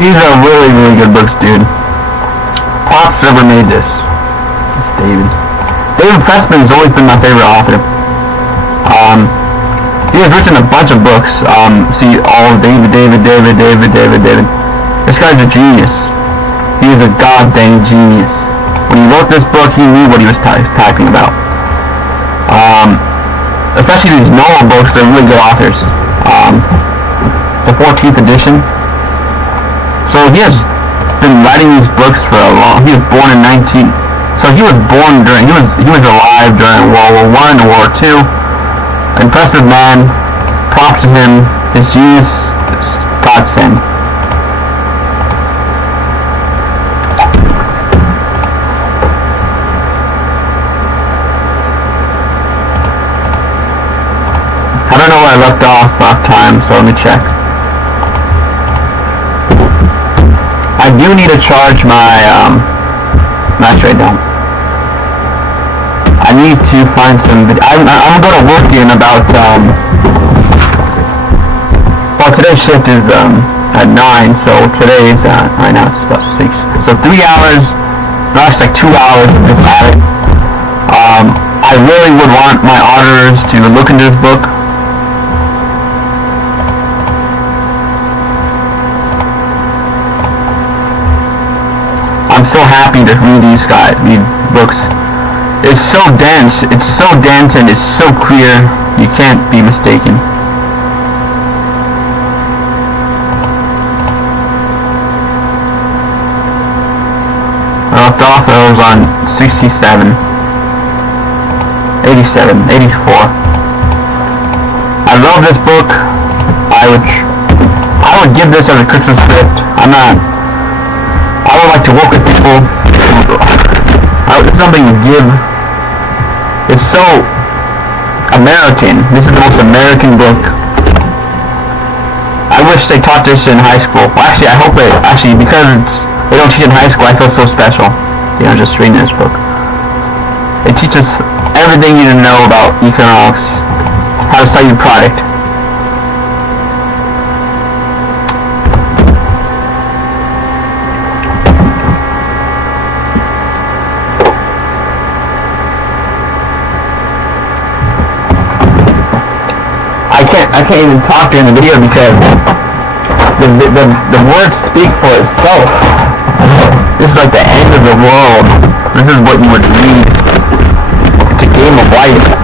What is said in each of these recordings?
These are really, really good books, dude. Props whoever made this. It's David. David Pressman has always been my favorite author. He has written a bunch of books. See, all David. This guy's a genius. He is a goddamn genius. When he wrote this book, he knew what he was talking about. Especially these Noah books, they're really good authors. It's the 14th edition. So he has been writing these books for a long. He was born in So he was born during. He was alive during World War I and World War II. Impressive man. Props to him. His genius is godsend. I don't know where I left off last time, so let me check. I do need to charge my, match right now. I need to find some, I'm going to work in about, well, today's shift is, at 9, so today is, right now it's about 6. So 3 hours, no, it's like 2 hours of this audit. I really would want my auditors to look into this book. I'm so happy to read these books. It's so dense and it's so clear, you can't be mistaken. I left off, I was on 67, 87, 84. I love this book. I would give this as a Christmas gift. I would like to work with people. It's something to give. It's so American. This is the most American book. I wish they taught this in high school. Well, actually, I hope because they don't teach in high school, I feel so special. Just reading this book. It teaches everything you need to know about economics, how to sell your product. I can't even talk during the video because the words speak for itself. This is like the end of the world. This is what you would read. It's a game of life.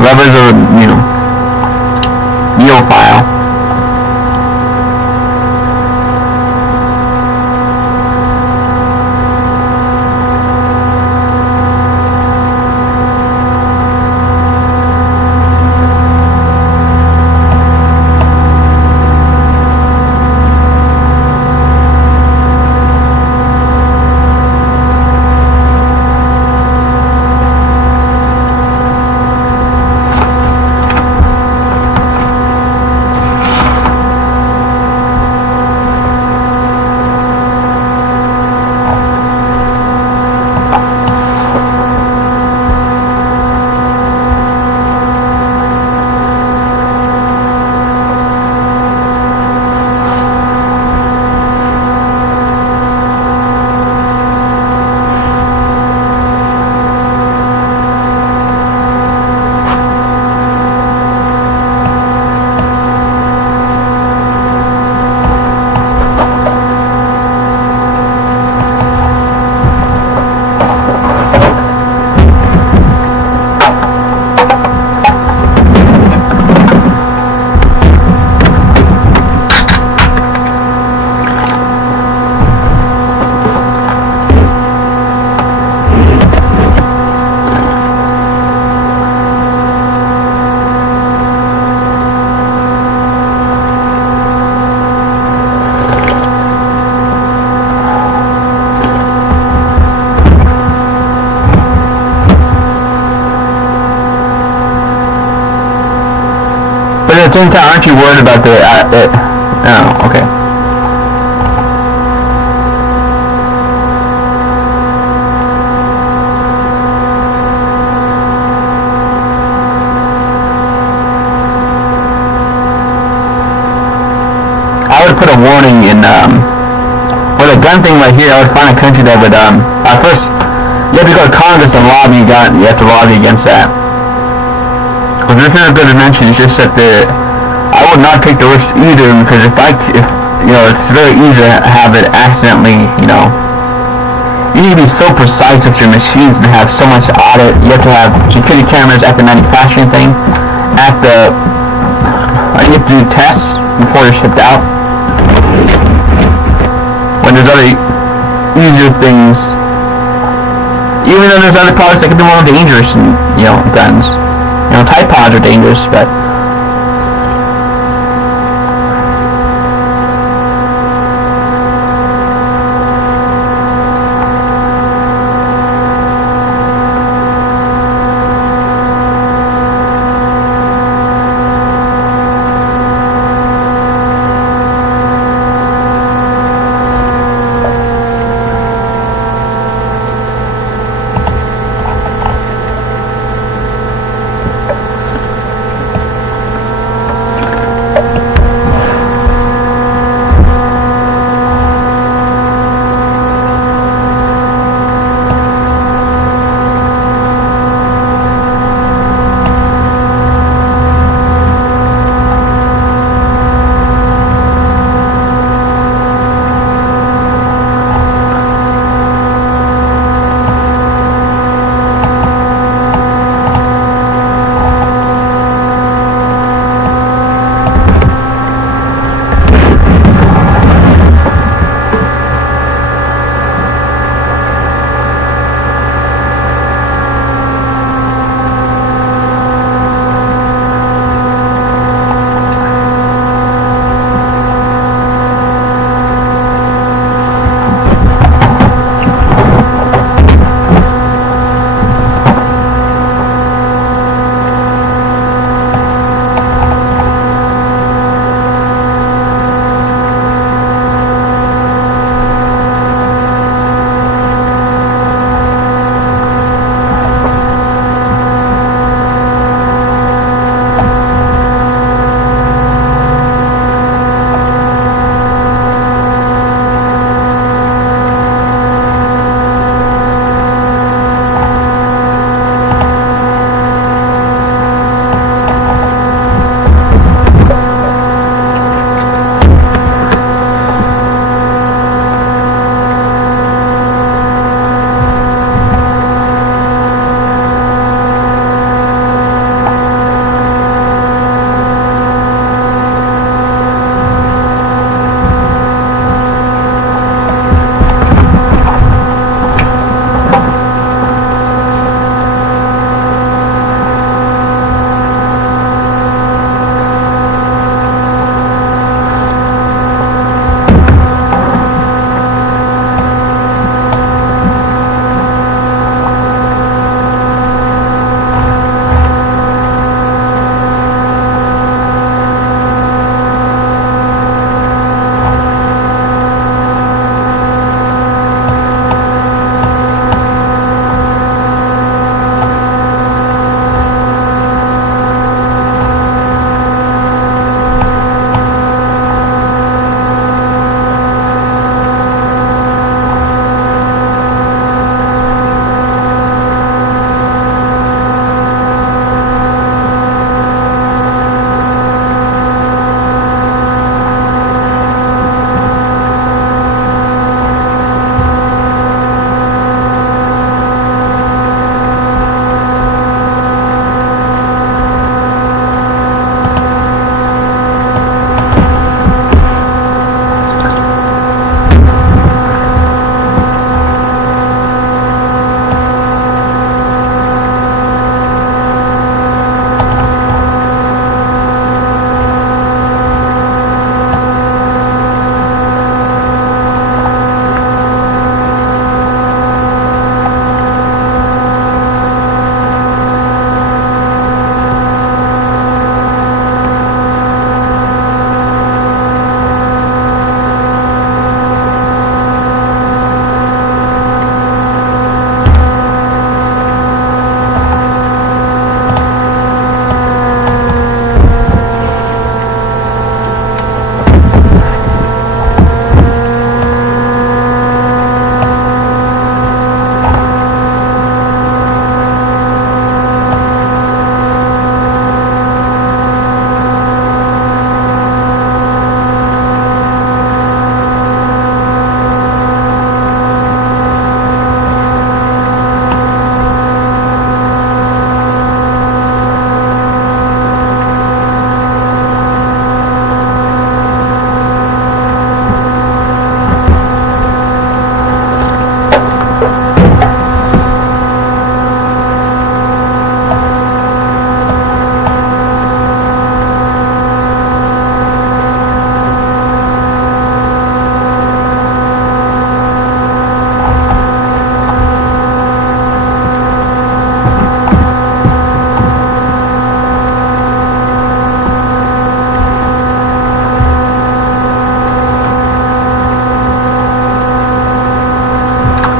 Lovers of, neophile. at the same time, aren't you worried about the, oh, okay. I would put a warning in, for the gun thing right here. I would find a country that would, first, you have to go to Congress and lobby you have to lobby against that. Because this is a good dimension, it's just that I would not take the risk either, because if it's very easy to have it accidentally, you need to be so precise with your machines and have so much audit. You have to have security cameras at the manufacturing thing, you have to do tests before you're shipped out. When there's other easier things, even though there's other products that can be more dangerous than, guns. Tide pods are dangerous, but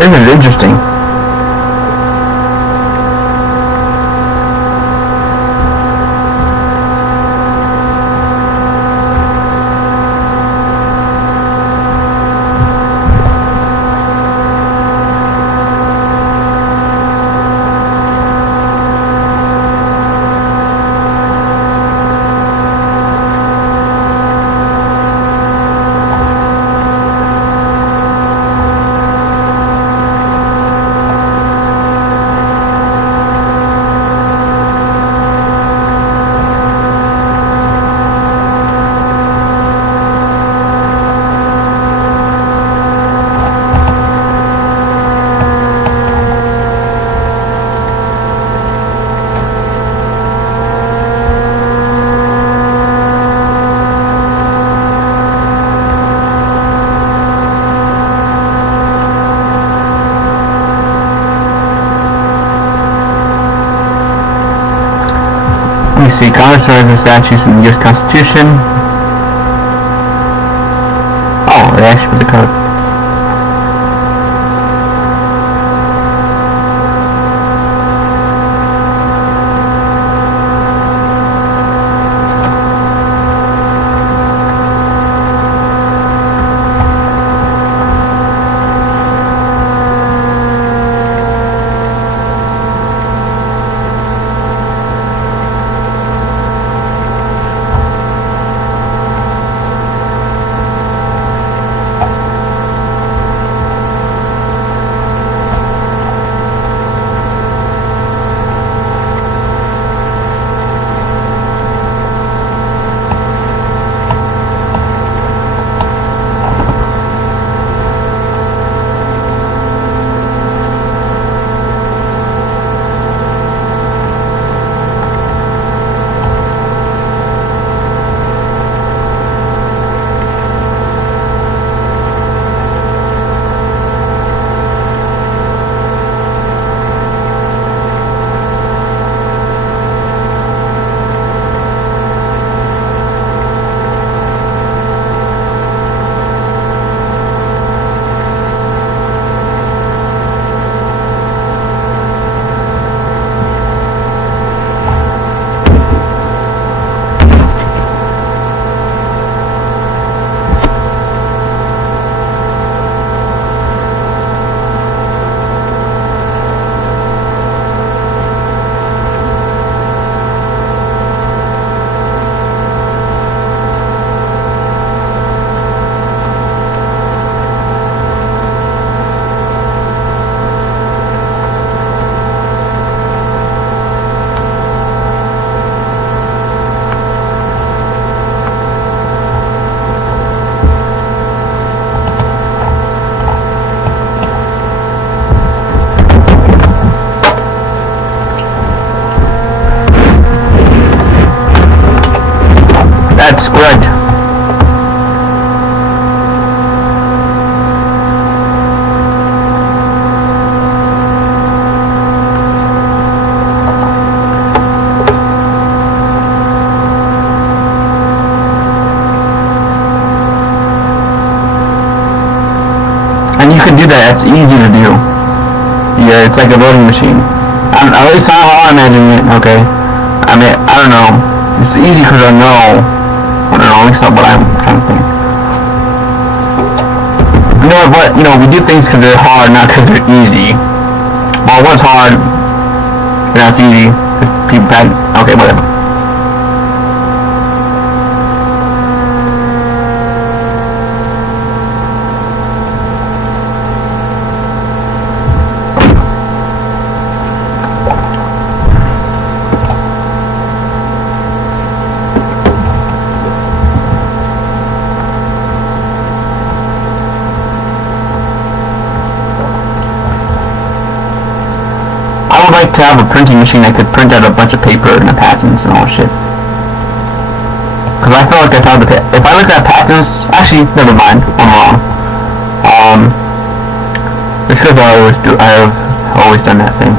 This is interesting. Let me see, Congress has the statutes in the U.S. Constitution. Oh, they actually put the code. That's good. And you can do that. It's easy to do. Yeah, it's like a voting machine. At least how I imagine it. Okay. I mean, I don't know. It's easy because I know. I don't know. At least that's what I'm trying to think. You know, we do things because they're hard, not because they're easy. Well, what's hard, and that's easy. People bad. Okay, whatever. I would like to have a printing machine that could print out a bunch of paper and the patents and all shit. Cause I feel like I found if I look at patents, actually, never mind, I'm wrong. It's because I have always done that thing.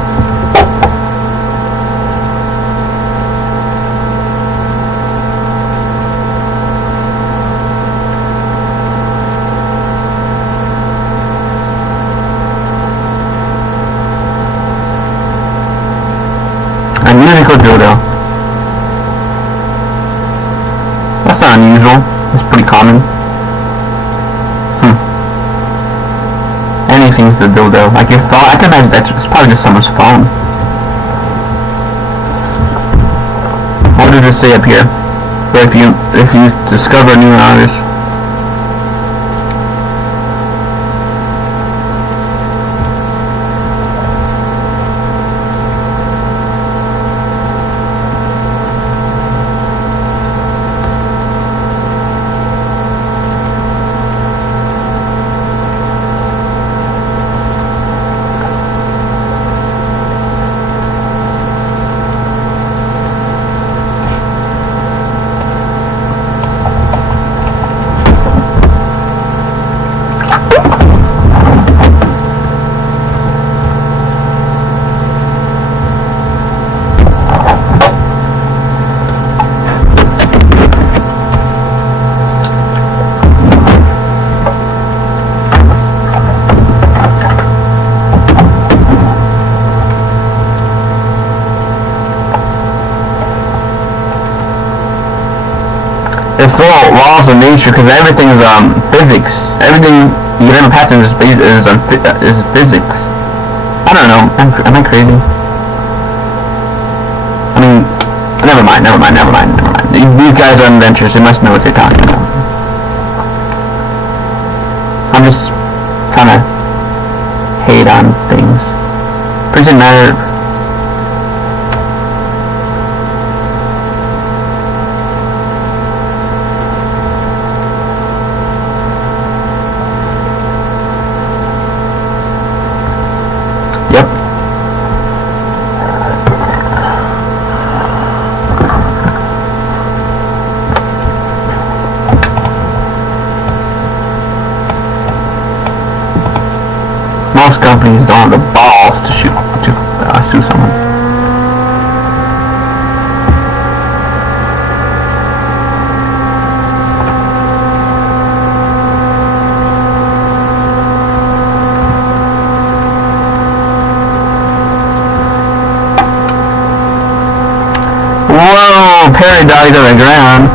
not unusual. It's pretty common. Anything's the dildo. Like your phone. I can imagine that's probably just someone's phone. What did it say up here? If you discover a new artist. It's all laws of nature, because everything is physics. Everything you have a pattern is physics. I don't know. Am I crazy? I mean, never mind. These guys are inventors. They must know what they're talking about. I'm just trying to hate on things. Doesn't matter. Yep. Most companies don't have the balls to sue someone. Whoa, Perry died on the ground.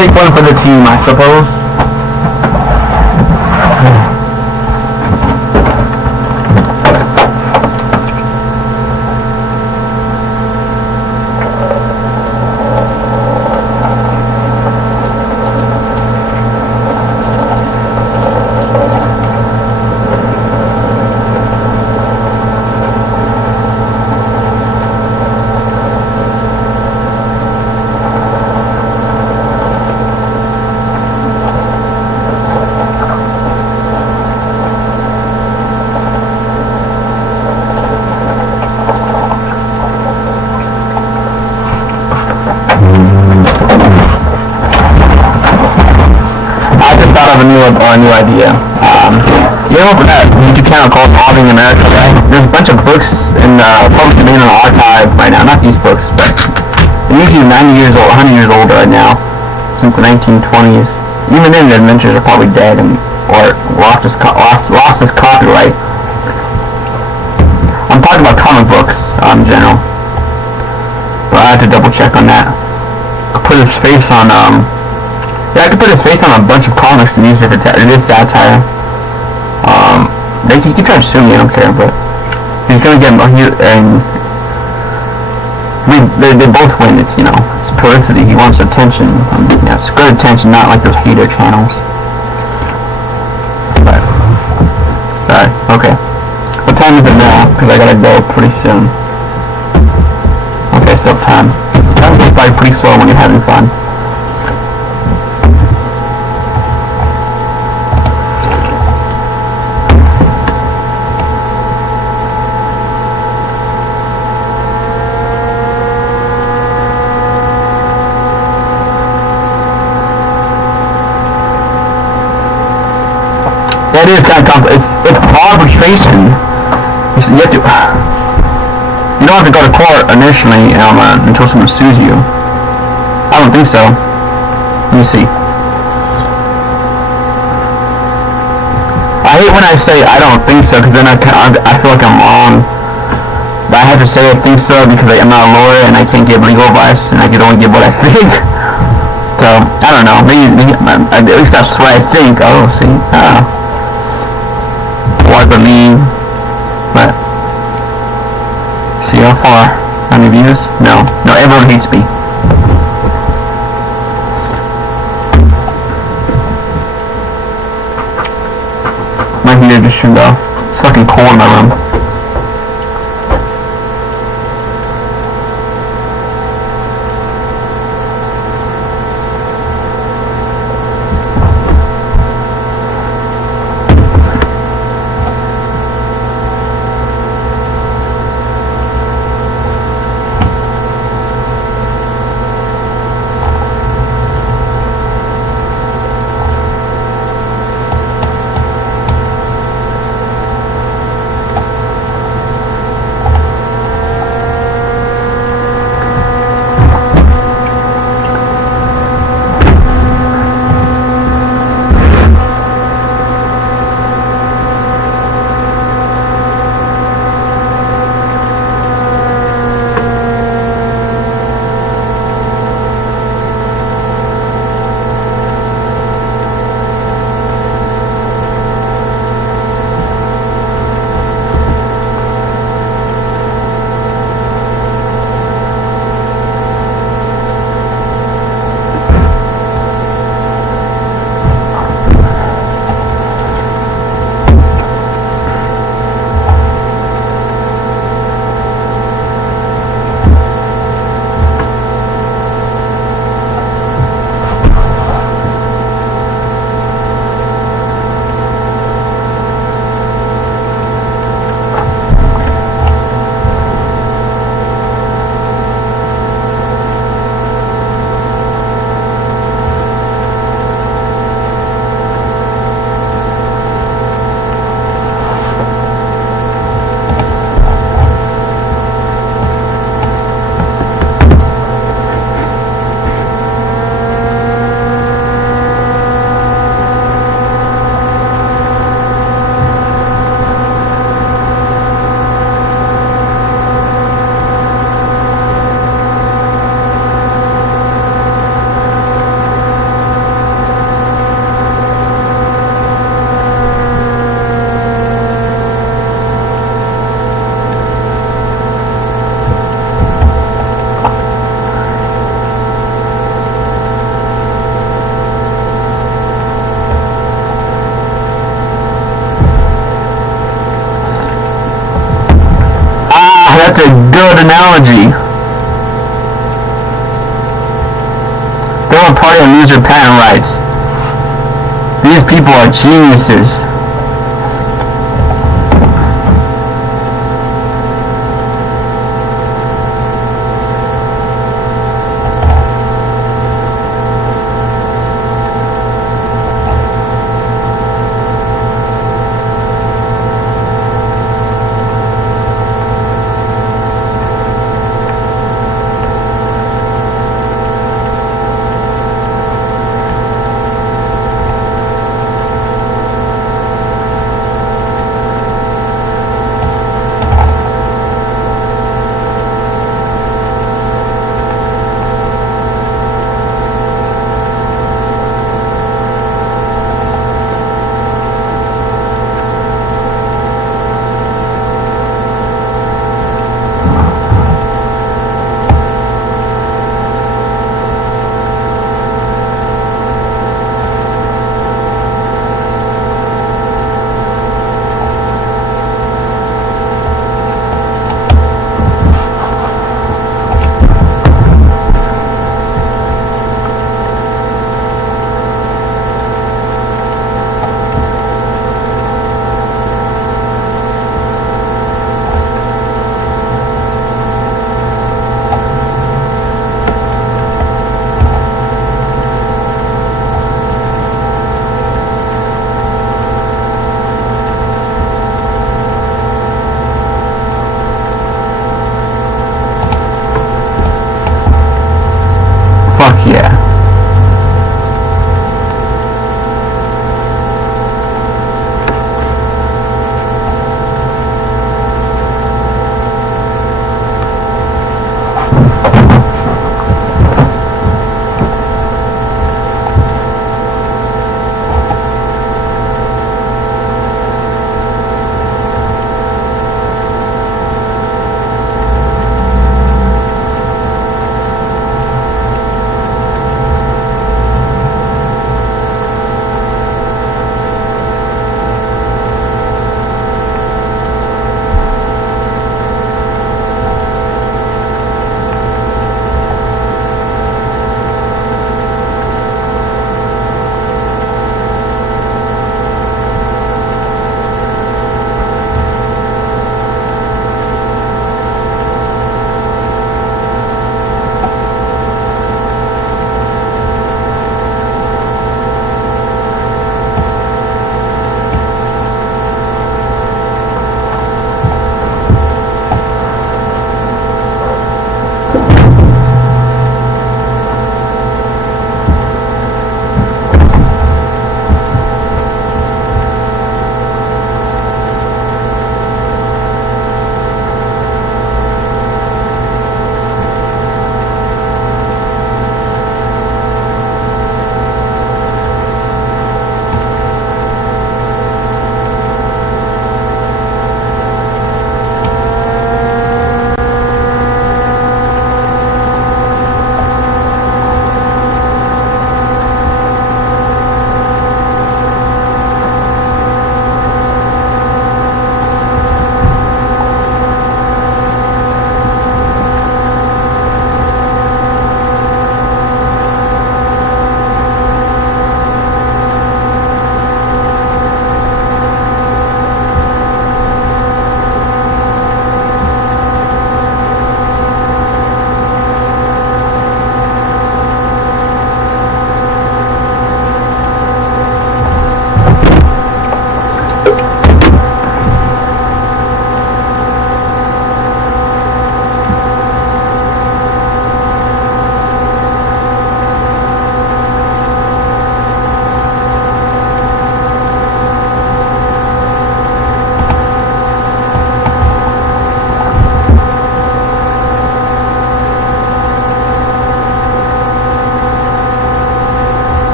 take one for the team, I suppose. A new idea. You know that YouTube channel called Audit in America, right? There's a bunch of books in the public domain on the archive right now. Not these books, but they're usually 90 years old, 100 years old right now, since the 1920s. Even then, the inventors are probably dead or lost his copyright. I'm talking about comic books in general, but I have to double check on that. I put his face on yeah, I could put his face on a bunch of comics and use it for it is satire. He can try to sue me, I don't care, but he's gonna get and they both win. It's, you know, it's publicity. He wants attention. Yeah, it's good attention, not like those hater channels. But sorry. Okay. What time is it now? Because I gotta go pretty soon. Okay, still time. Time goes by pretty slow when you're having fun. It is kind of complex. It's arbitration. You don't have to go to court initially until someone sues you. I don't think so. Let me see. I hate when I say I don't think so, because then I feel like I'm wrong. But I have to say I think so because I'm not a lawyer and I can't give legal advice, and I can only give what I think. So I don't know. Maybe at least that's what I think. Oh, see. I don't know. I believe, but see how far. How many views? No, everyone hates me. My heater just turned off. It's fucking cold in my room. That's a good analogy. They want to party and lose their patent rights. These people are geniuses.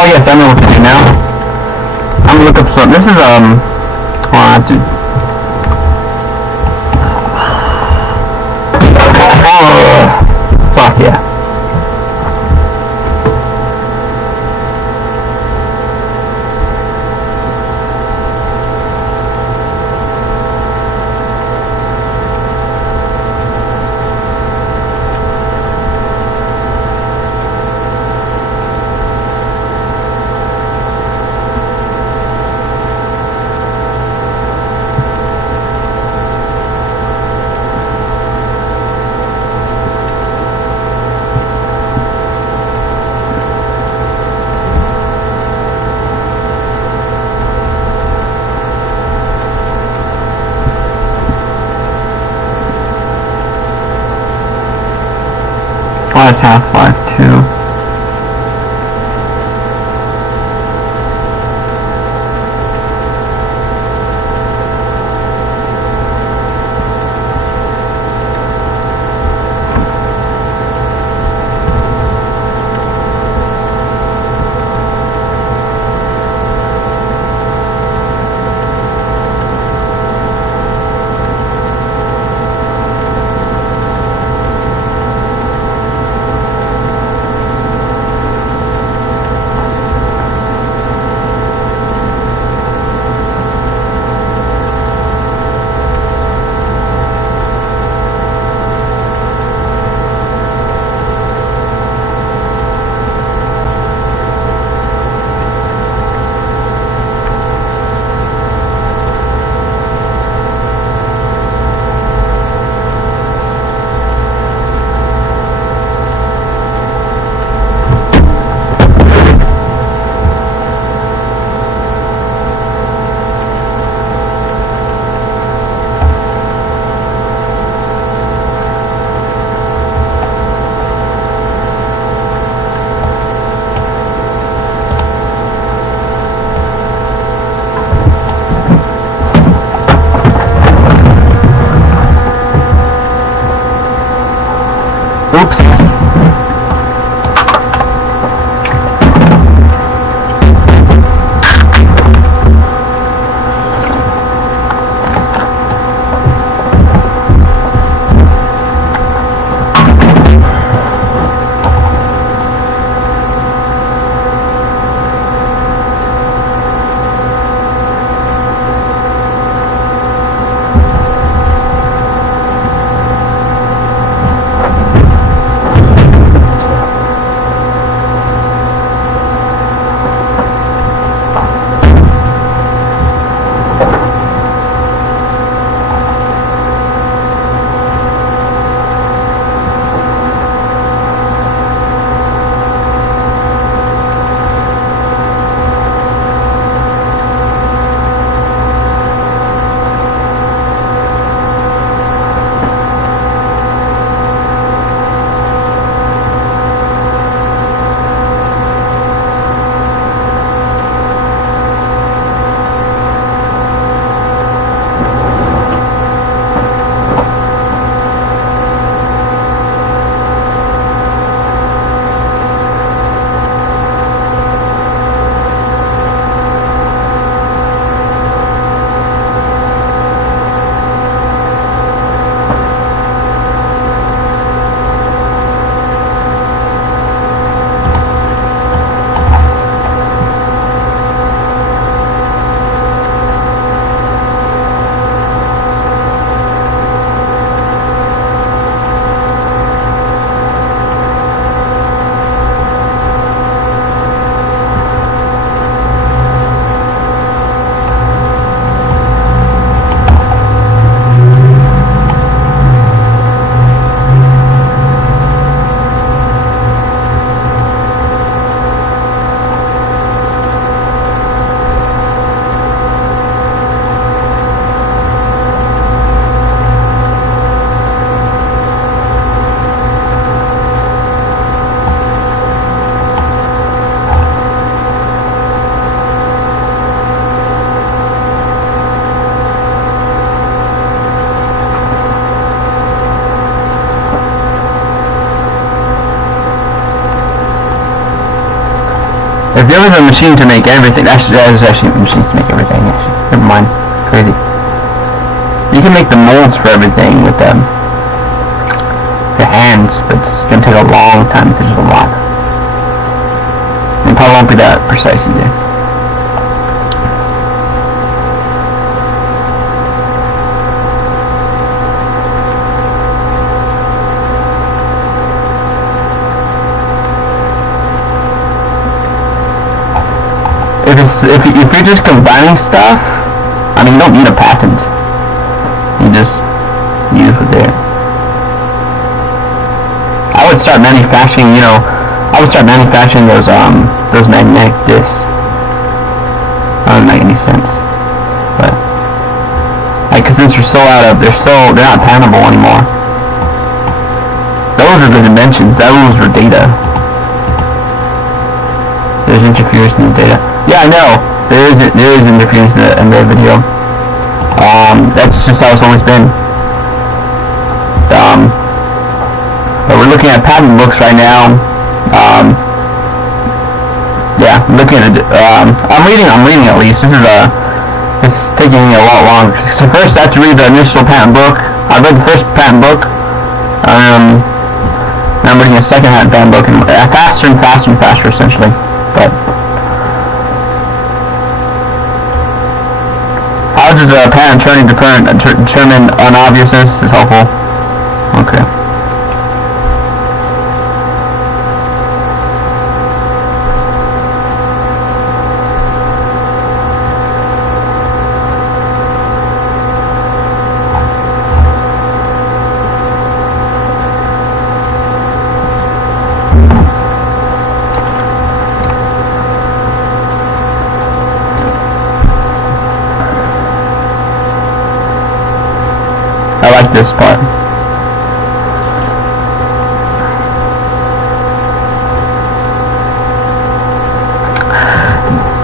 Oh yes, I know what to do now. I'm gonna look up some. This is hold on, I have to. Oh, fuck yeah. Oh, it's Half-Life 2. Oops. If there was a machine to make everything, there's actually machines to make everything. Actually, never mind. Crazy. You can make the molds for everything with the hands, but it's gonna take a long time because there's a lot. And probably won't be that precise either. If you're just combining stuff, I mean, you don't need a patent. You just use what's there. I would start manufacturing, those magnetic discs. That doesn't make any sense. But, cause since they're not patentable anymore. Those are the dimensions, those are data. There's interference in the data. Yeah, I know. There is interference in the video. That's just how it's always been. But we're looking at patent books right now. Yeah, I'm looking at it. I'm reading at least. It's taking me a lot longer. So first I have to read the initial patent book. I read the first patent book. Now I'm reading a second patent book, and faster and faster and faster, essentially. But how does a patent attorney determine unobviousness is helpful? Okay. I like this part.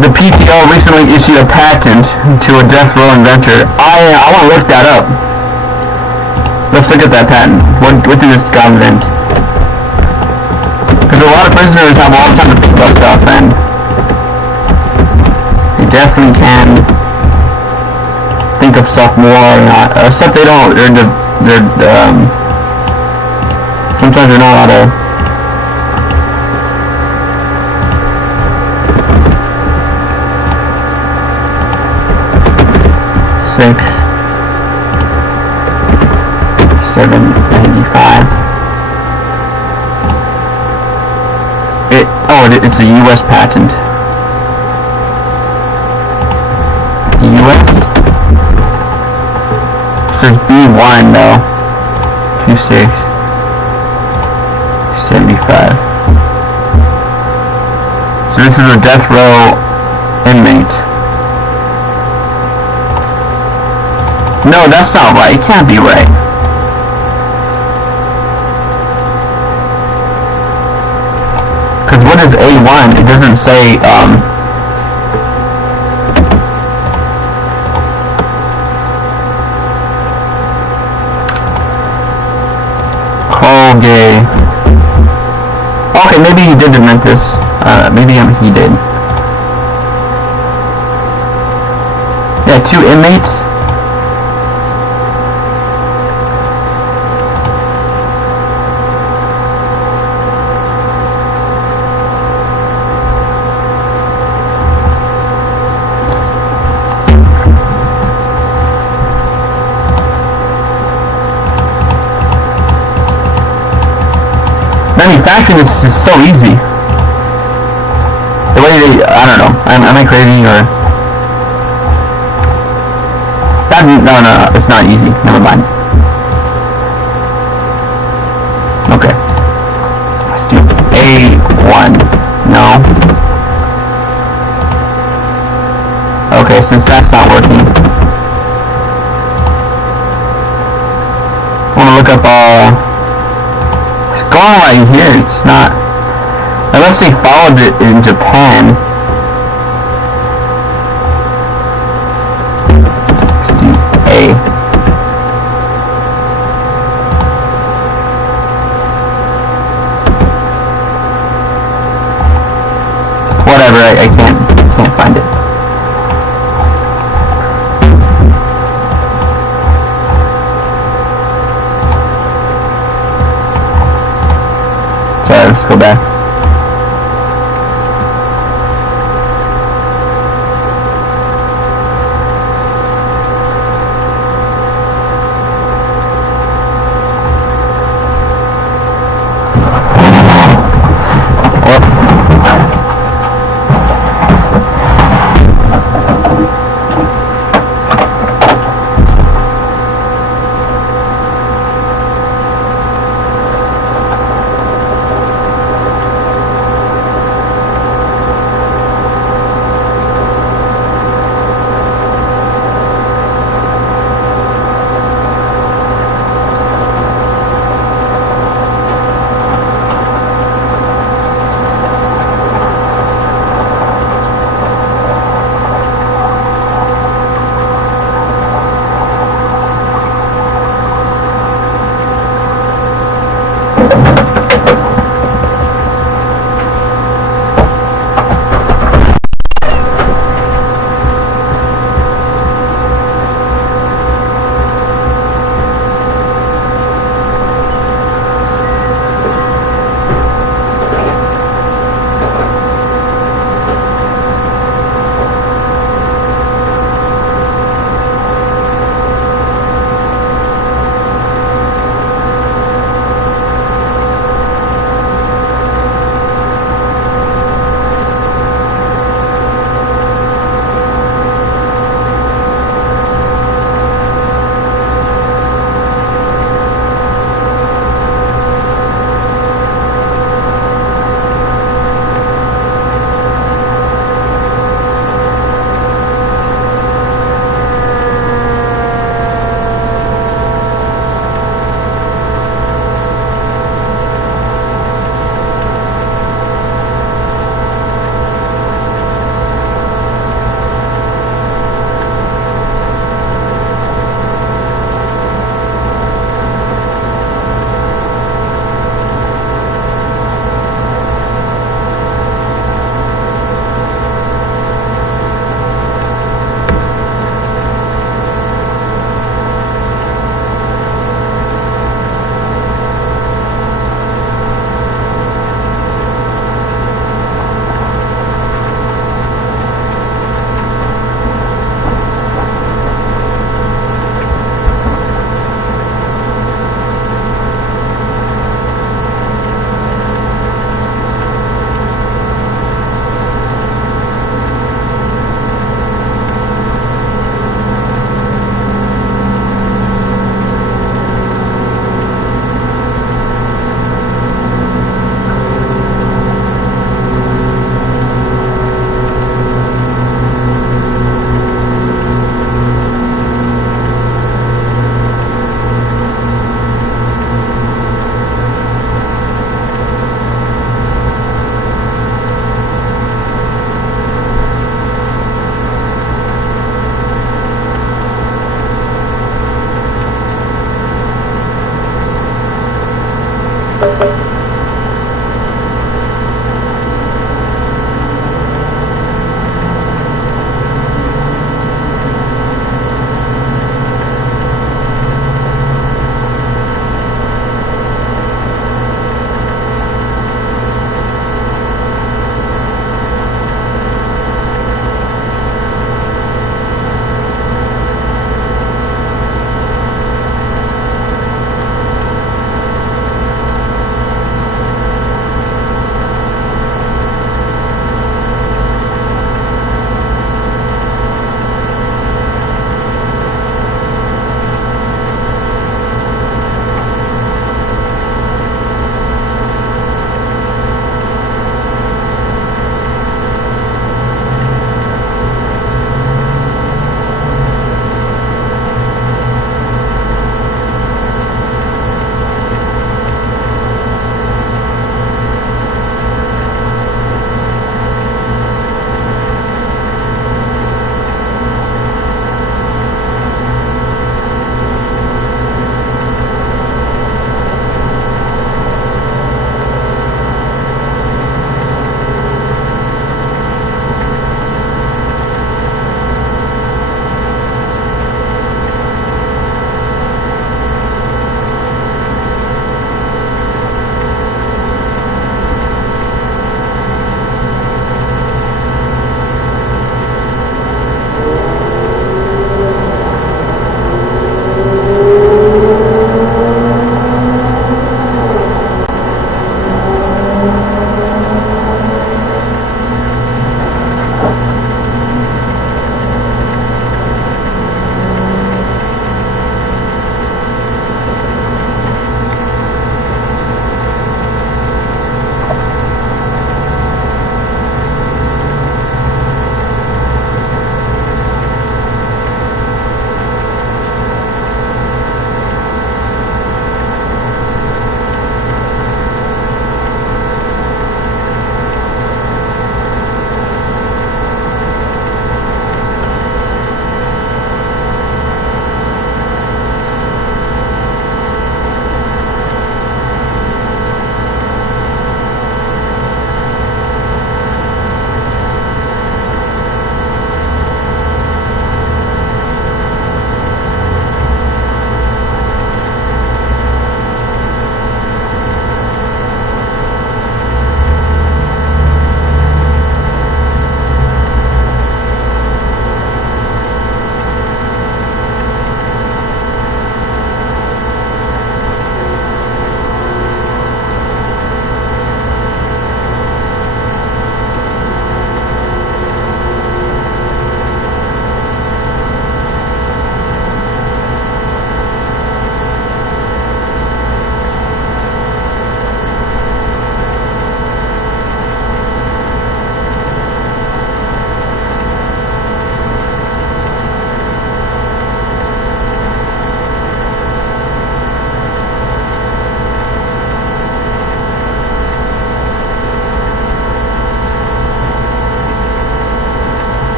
The PTO recently issued a patent to a death row inventor. I want to look that up. Let's look at that patent. What did this guy invent? Because a lot of prisoners have all the time to think about stuff, and they definitely can think of stuff more, stuff they don't. Sometimes they're not allowed to. $6, $7.95. It's a U.S. patent. U.S. It says B1 though. 2675. So this is a death row inmate. No, that's not right. It can't be right. Because what is A1? It doesn't say, Colgate. Okay, maybe he did invent this. Maybe he did. Yeah, 2 inmates. Manufacturing this is so easy. The way they, I don't know. Am I crazy or? No, it's not easy. Never mind. Okay. Let's do A1. No. Okay, since that's not working, I want to look up it's going right here. It's not, unless they followed it in Japan. Let's do A. Whatever. I can't find it. Sorry, let's go back.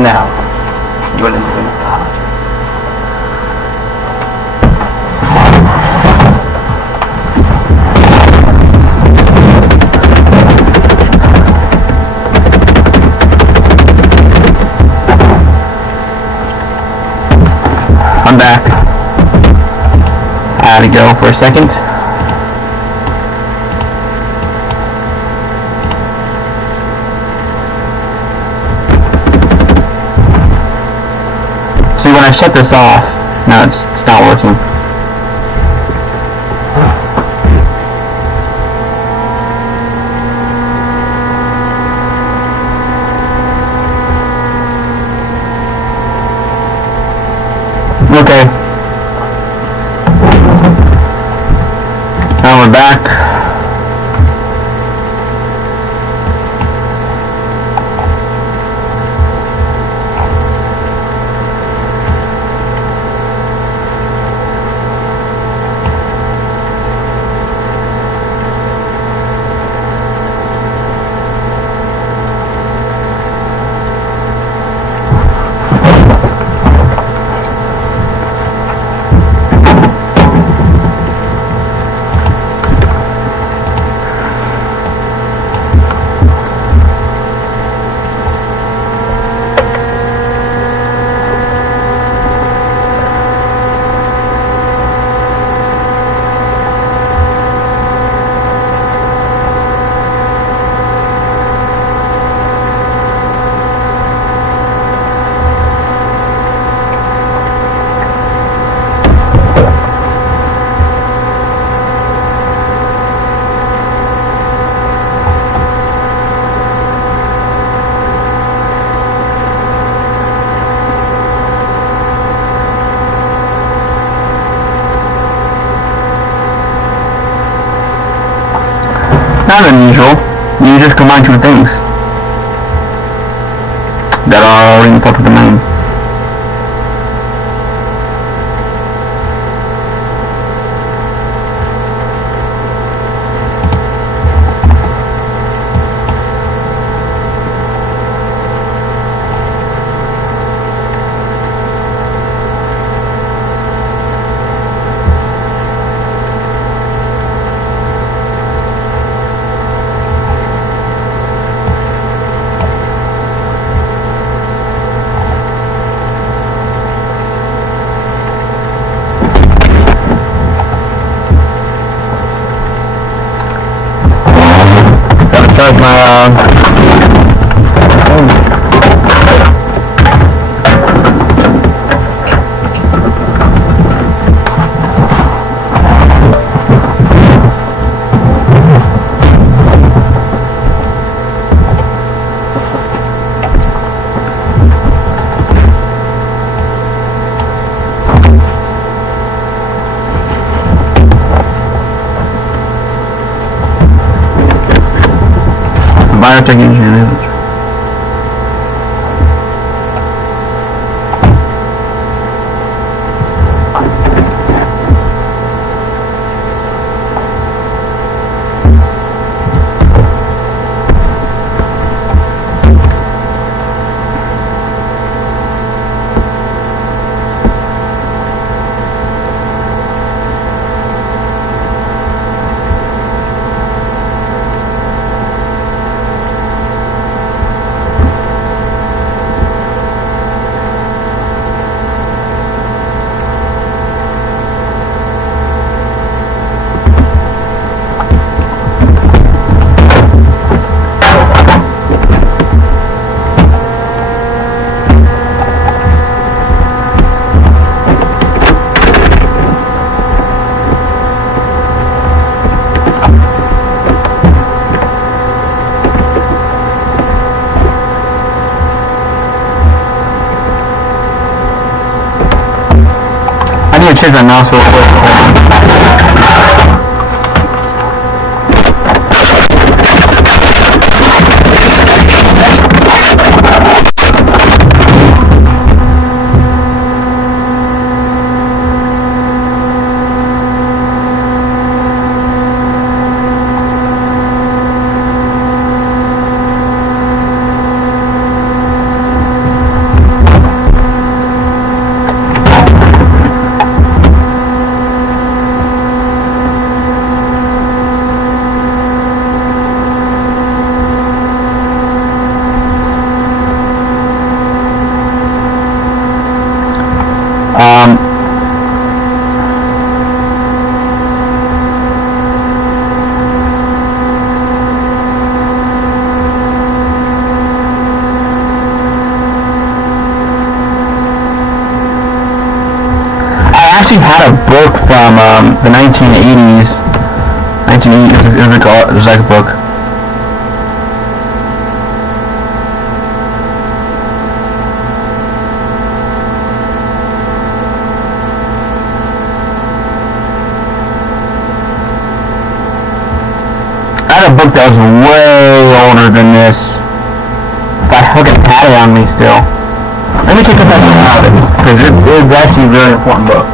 Now, you want to do it. I'm back. I had to go for a second. See, when I shut this off, now it's not working. Okay. Now we're back. Not unusual. You just combine two things that are already in the public domain. biotech engineering. Change my mouse real quick. I actually had a book from the 1980s. 1980s. It was like a book. I had a book that was way older than this. Got fucking tatted on me still. Let me check if that's out because it is actually a very important book.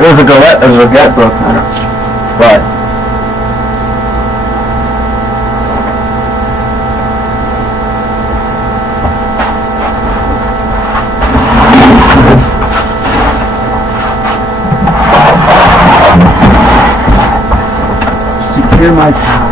It was a Gillette book, but secure my power.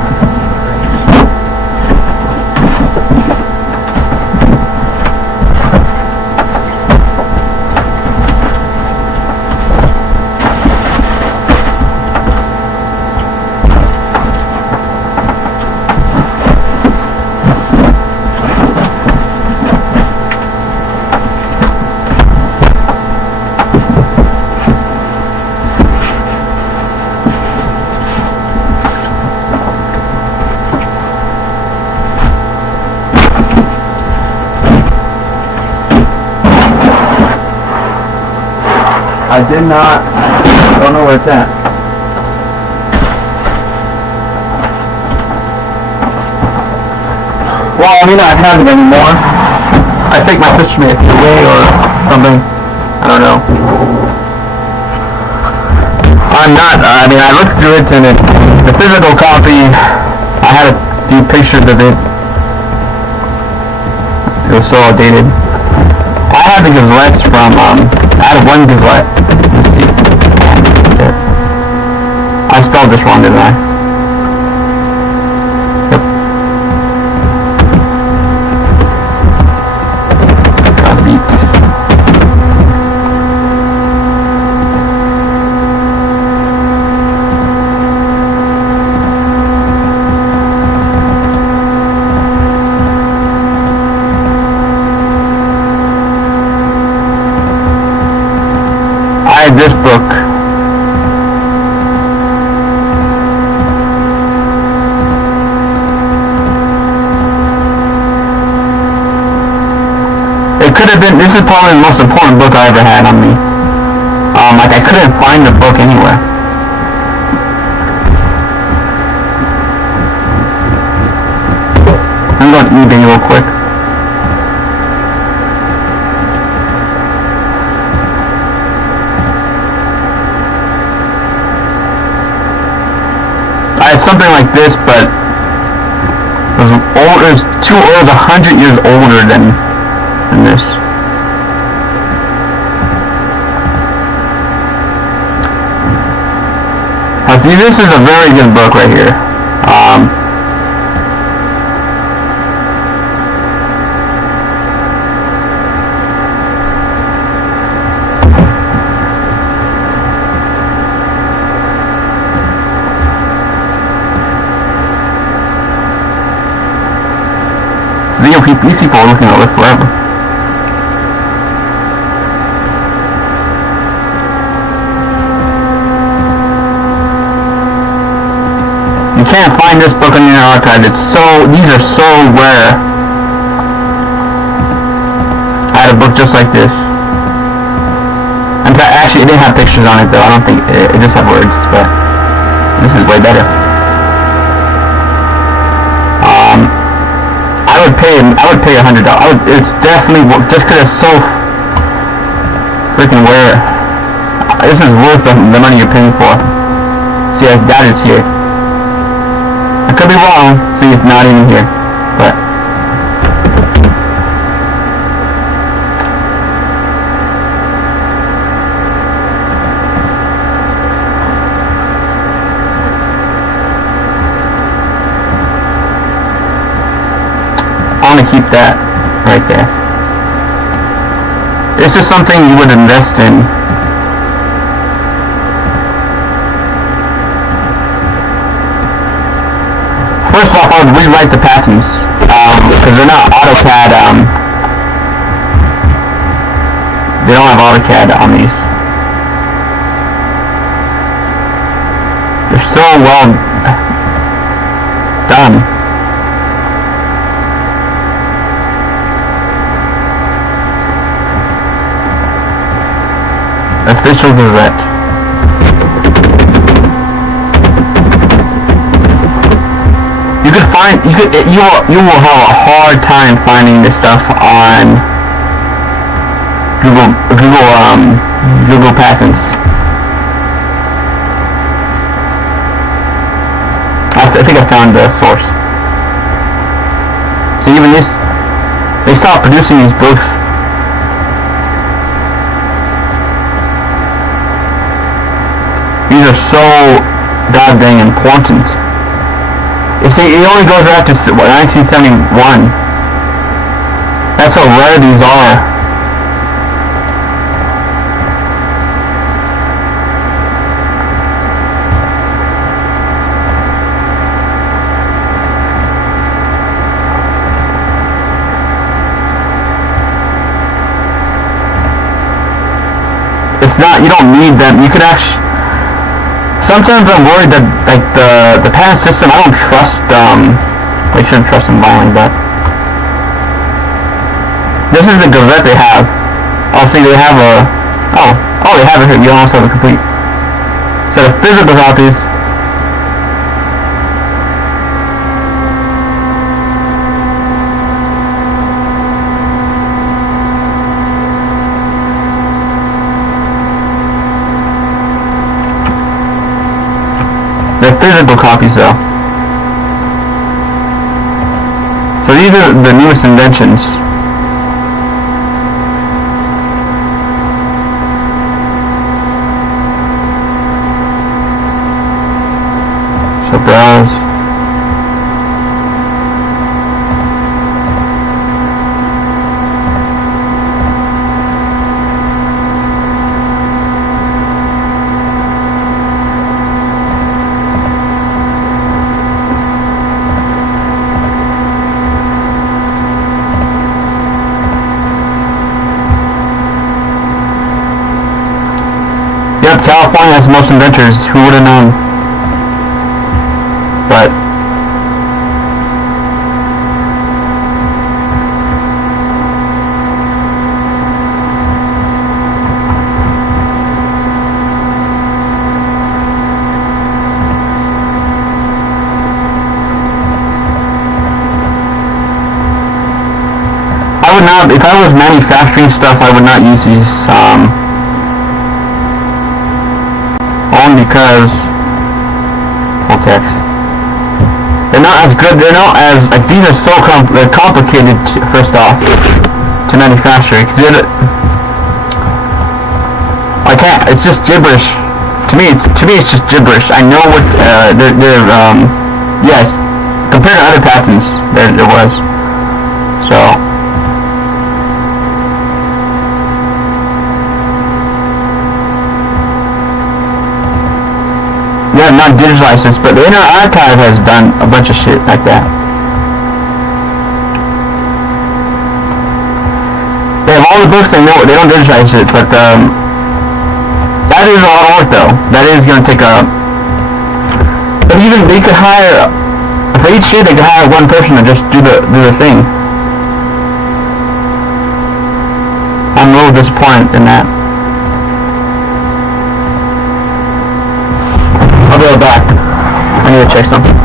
I did not. I don't know where it's at. Well, I mean, I don't have it anymore. I think my sister may have threw it away or something. I don't know. I'm not. I mean, I looked through it and the physical copy, I had a few pictures of it. It was so outdated. I had the Gazettes from, I had one Gazette. Let's see. I spelled this wrong, didn't I? Yep. Beat. buy this book. It could have been, this is probably the most important book I ever had on me. Like I couldn't find the book anywhere. I'm going to eBay real quick. I had something like this, but it was old. It was 100 years older than this. Now, see, this is a very good book right here. These people are looking at it forever. You can't find this book on the archive. These are so rare. I had a book just like this. In fact, actually, it didn't have pictures on it though. I don't think it just had words, but this is way better. I would pay $100. It's definitely just because it's so freaking rare. This is worth the money you're paying for. See, that is here. I could be wrong. See, it's not even here, but I want to keep that right there. This is something you would invest in. First off, I would rewrite the patents because they're not AutoCAD. They don't have AutoCAD on these. They're so well done. Official Gazette. You will have a hard time finding this stuff on Google Patents. I think I found the source. So even this, they stopped producing these books. These are so goddamn important. You see, it only goes back to 1971. That's how rare these are. It's not, you don't need them. You could actually, sometimes I'm worried that, like, the patent system, I don't trust, I shouldn't trust them blindly, but this is the Gazette they have. Obviously they have a, they have it here, you almost have a complete set of physical copies. They're physical copies though. So these are the newest inventions. So browse. Yep, California has the most inventors. Who would have known? But I would not, if I was manufacturing stuff, I would not use these, only because, text. They're not as good, they're not as, like, these are so they're complicated, first off, to manufacture, because I can't, it's just gibberish. To me, it's just gibberish. I know what, yes, compared to other patents, there was, so. Yeah, not digitalized this, but the Internet Archive has done a bunch of shit like that. They have all the books, they don't digitize it, but that is a lot of work though. That is going to take a... But even they could hire, for each year they could hire one person to just do the thing. I'm a little disappointed in that. I'll be right back. I need to check something.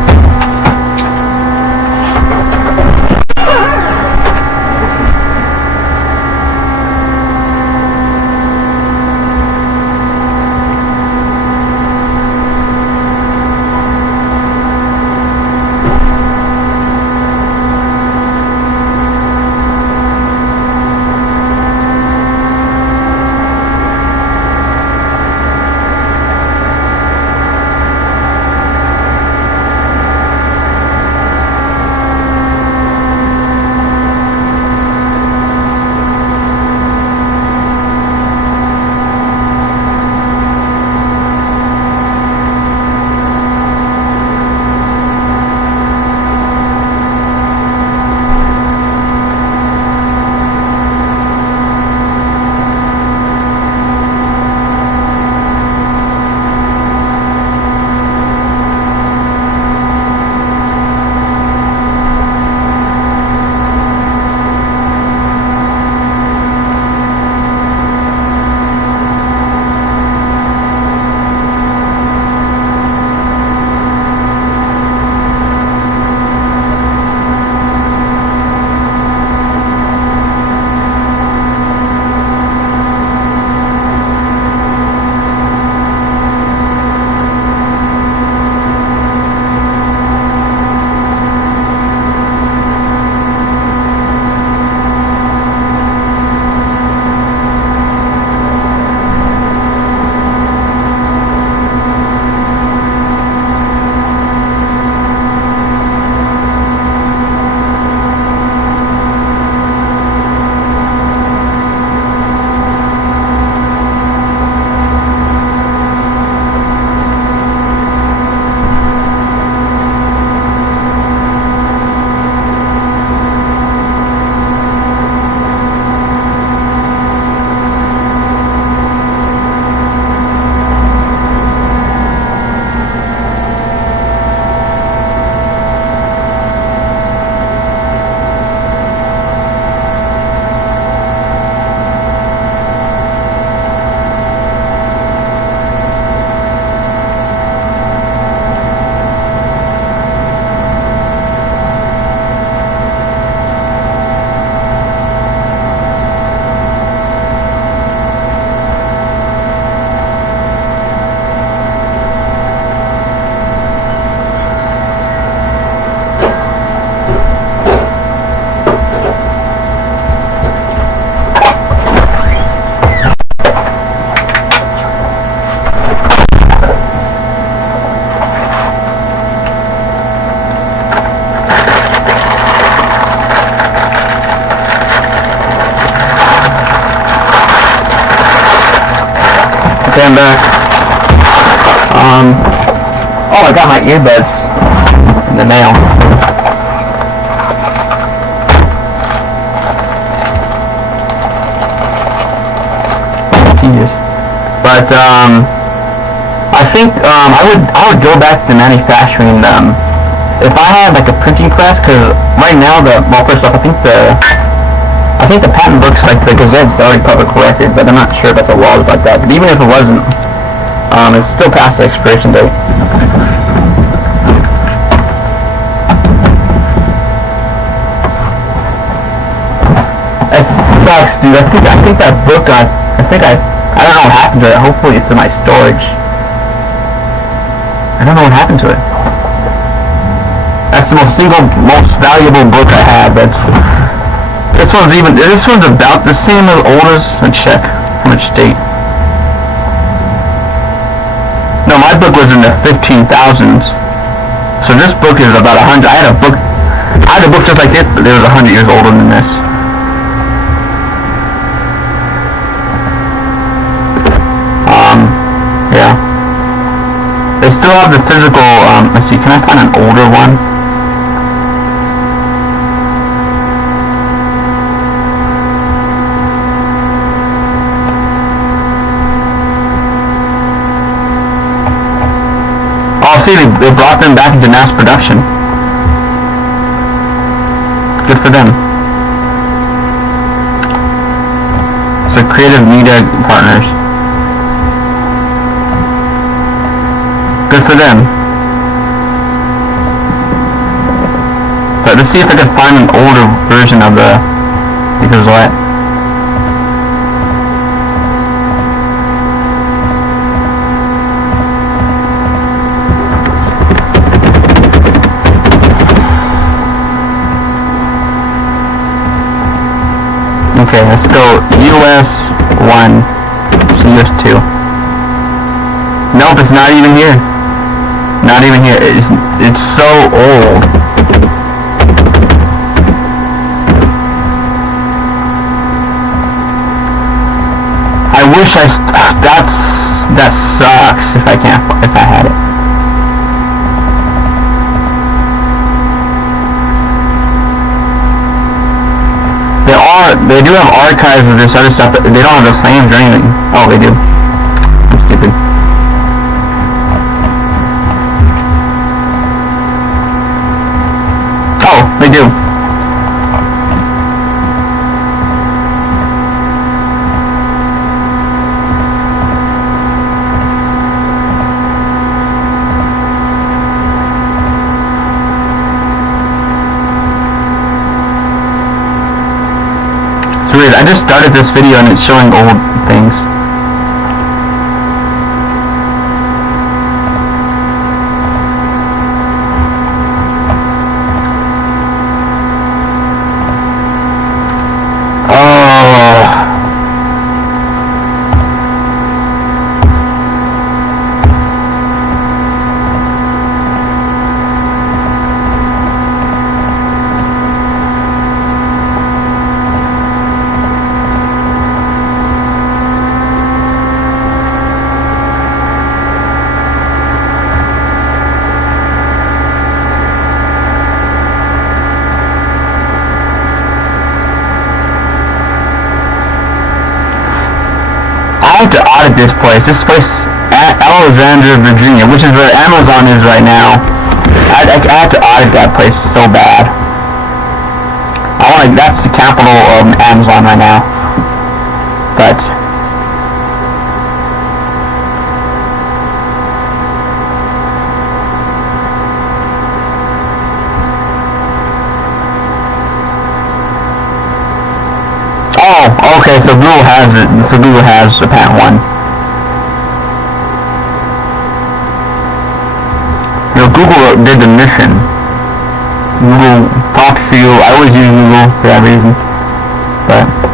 Okay, I'm back. Oh, I got my earbuds in the mail. Genius. But I think I would go back to manufacturing them. If I had like a printing press, because right now first off, I think the patent books, like the Gazette's already public record, but I'm not sure about the laws like that. But even if it wasn't, it's still past the expiration date. It sucks, dude. I think that book I don't know what happened to it. Hopefully it's in my storage. I don't know what happened to it. That's the most valuable book I have. This one's about the same as oldest. Let's check from which date. No, my book was in the 15,000s. So this book is about 100. I had a book just like this, but it was 100 years older than this. Yeah. They still have the physical, let's see, can I find an older one? Oh, see, they brought them back into mass production. Good for them. So Creative Media Partners. Good for them. But let's see if I can find an older version of because what? Okay, let's go US 1, US 2. Nope, it's not even here. Not even here. It's so old. I wish that sucks if I had it. They do have archives of this other stuff, but they don't have the claims or anything. Oh, they do. I'm stupid. Oh, they do. So wait, I just started this video and it's showing old things. I have to audit this place. This place, Alexandria, Virginia, which is where Amazon is right now. I have to audit that place so bad. That's the capital of Amazon right now. But oh, okay, so Google has it. So Google has the patent one. You know, Google did the mission. Google talks to you. I always use Google for that reason. But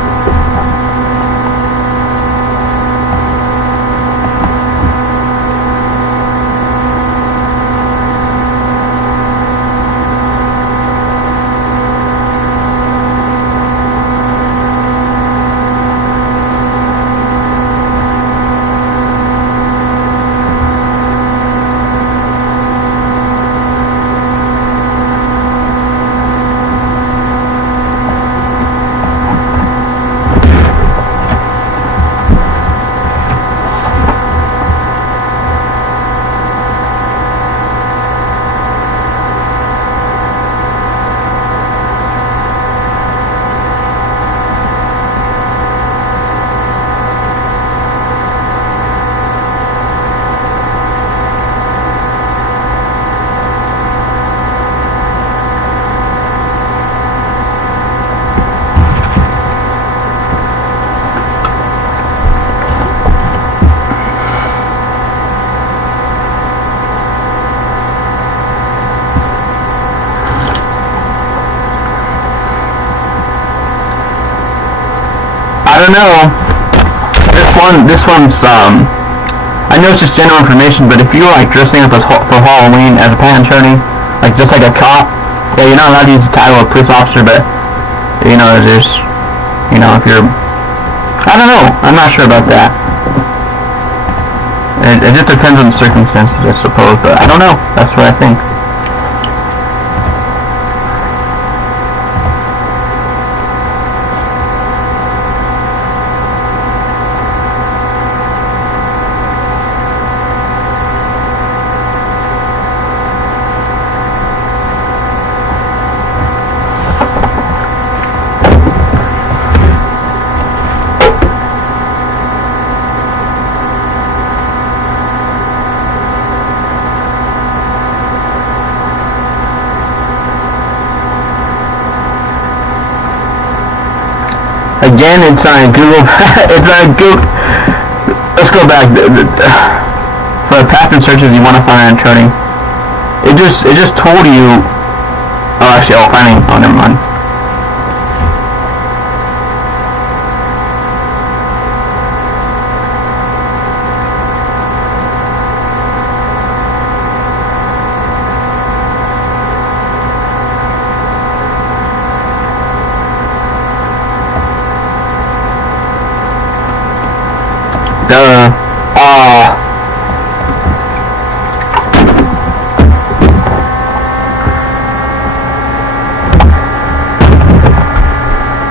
don't know. This one's I know it's just general information, but if you're like dressing up for Halloween as a patent attorney, like just like a cop, yeah, you're not allowed to use the title of police officer, but there's, if you're, I don't know, I'm not sure about that. It just depends on the circumstances, I suppose, but I don't know. That's what I think. Again, it's on Google. It's on Google. Let's go back. For patent searches, you want to find an attorney. It just told you. Oh, actually, finding. Oh, never mind.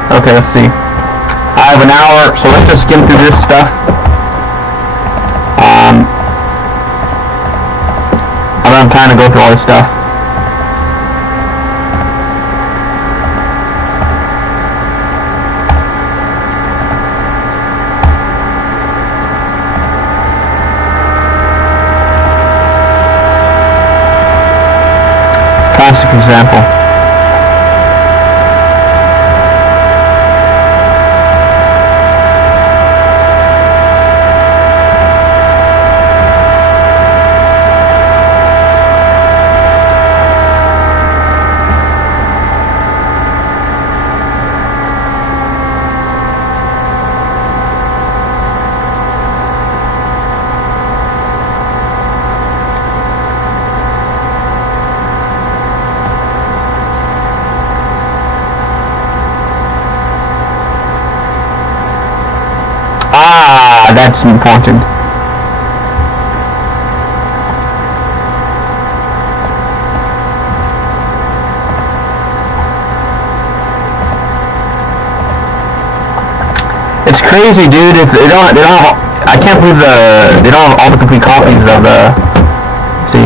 Okay, let's see. I have an hour, so let's just skim through this stuff. I don't have time to go through all this stuff. Classic example. That's important. It's crazy, dude. If they don't have, I can't believe they don't have all the complete copies of the. See,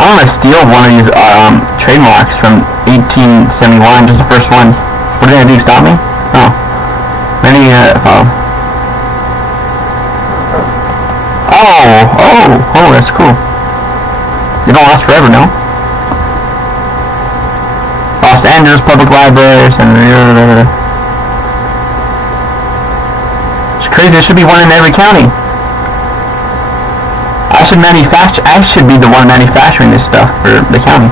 I want to steal one of these trademarks from 1871, just the first one. What did I do? Stop me? Oh, many. Oh, that's cool. They don't last forever, no? Los Angeles Public Libraries and it's crazy. There should be one in every county. I should be the one manufacturing this stuff for the county.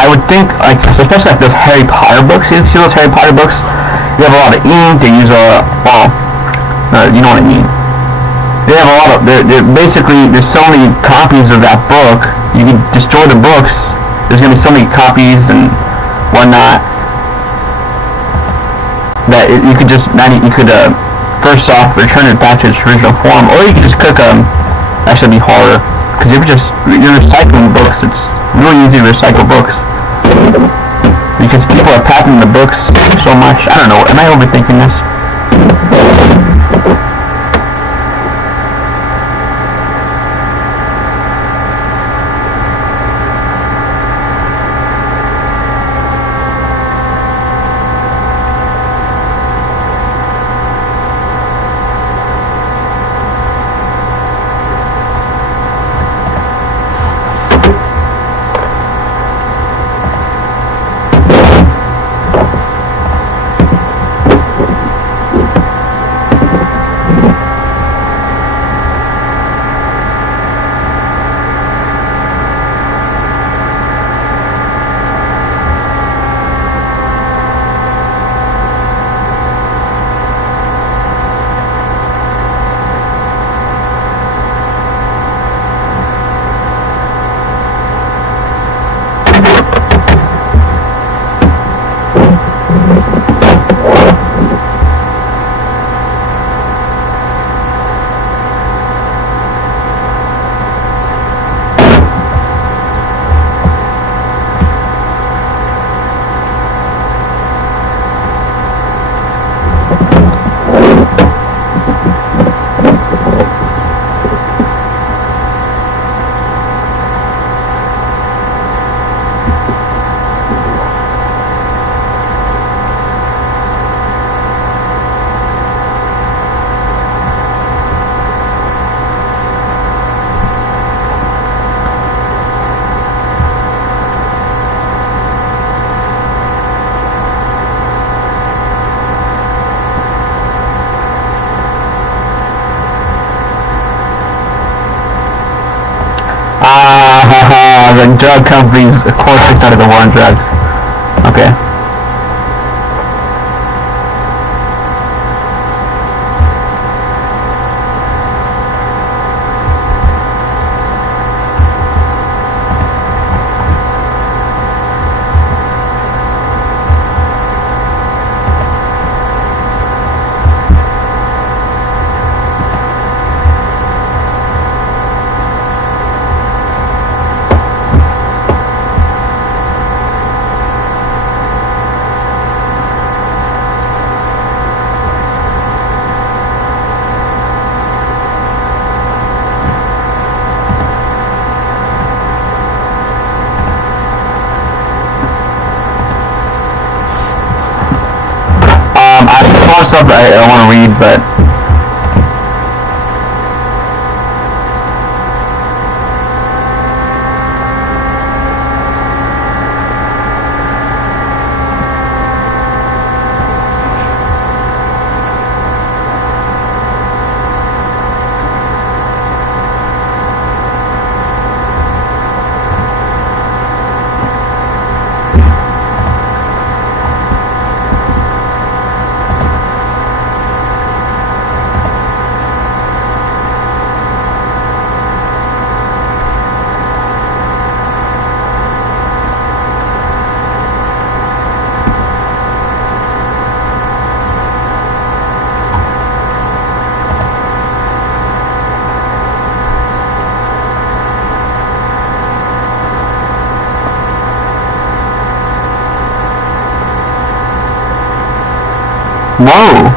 I would think, like, especially like those Harry Potter books. You see those Harry Potter books? They have a lot of ink. They use you know what I mean. They have a lot of. Basically, there's so many copies of that book. You can destroy the books. There's gonna be so many copies and whatnot that you could first off return it back to its original form, or you could just cook them. That should be harder because you're recycling books. It's really easy to recycle books because people are patenting the books so much. I don't know. Am I overthinking this? The drug companies, of course, they started the war on drugs. Okay. I saw stuff I want to read, but whoa.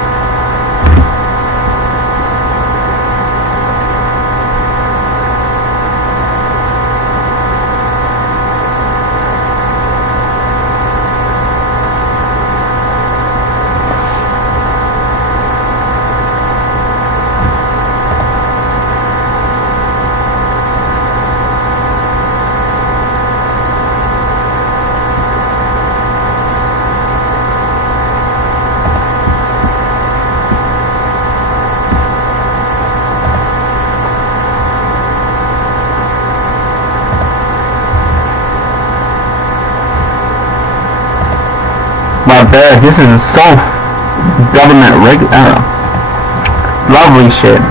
This is so government I don't know. Lovely shit.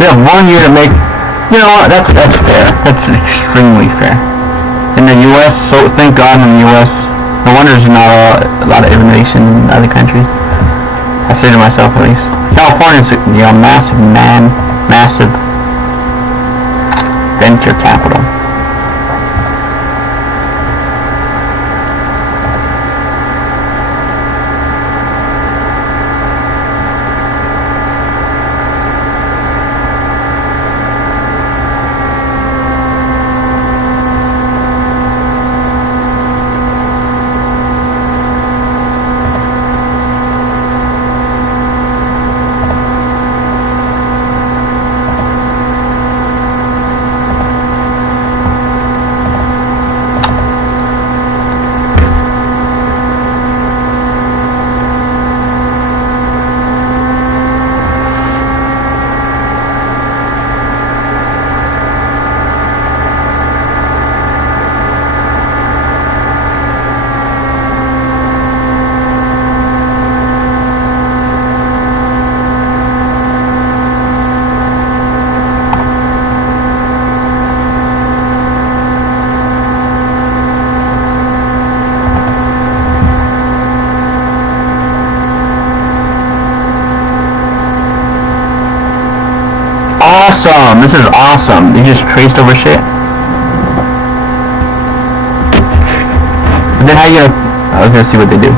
They have 1 year to make. You know what? That's fair. That's extremely fair. In the U.S., so thank God in the U.S. No wonder there's not a lot of innovation in other countries. I say to myself at least. California's massive venture capital. awesome. This is awesome. They just traced over shit. And then how you gonna... I was gonna see what they do.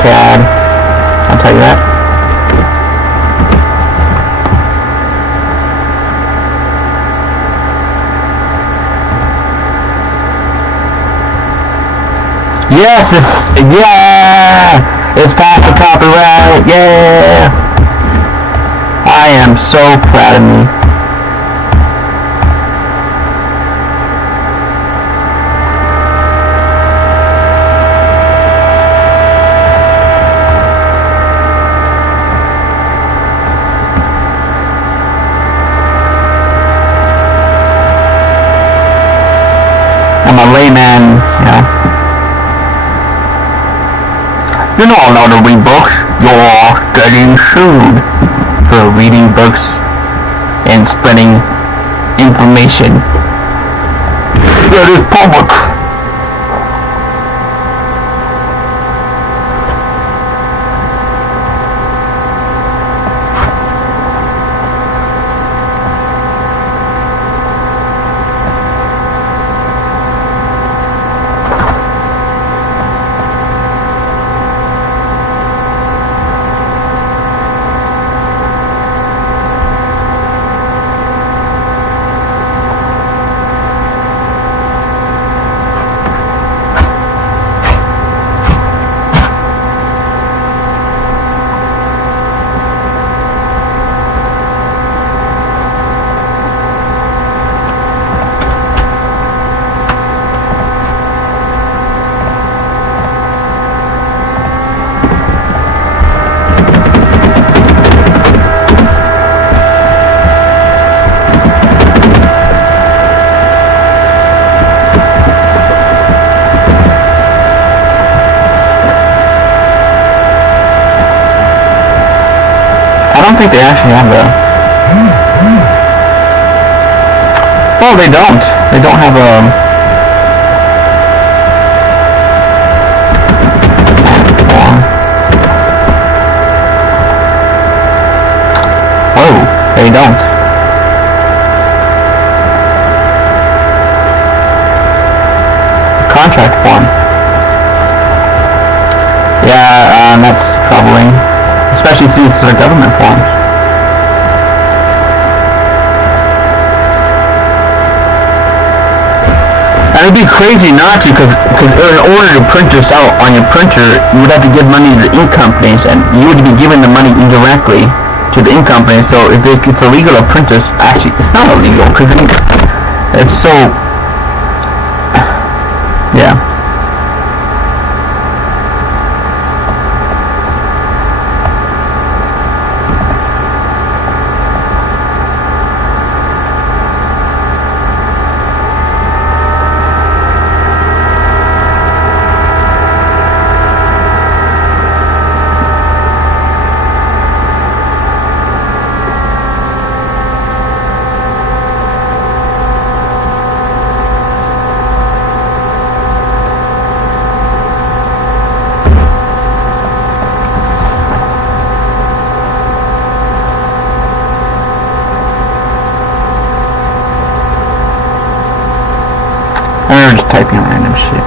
CAD, I'll tell you that. Yes, it's past the copyright, yeah! I am so proud of me. I'm a layman, You don't know to read books. You're getting sued for reading books and spreading information that is public. I don't think they actually have a... Oh, they don't. They don't have a... Oh, they don't. Contract form. Yeah, that's troubling. Especially since they're government forms. And it'd be crazy not to, because in order to print this out on your printer, you would have to give money to the ink companies, and you would be giving the money indirectly to the ink companies. So if it's illegal to print this, actually, it's not illegal, because it's so... Yeah. Or just typing random shit.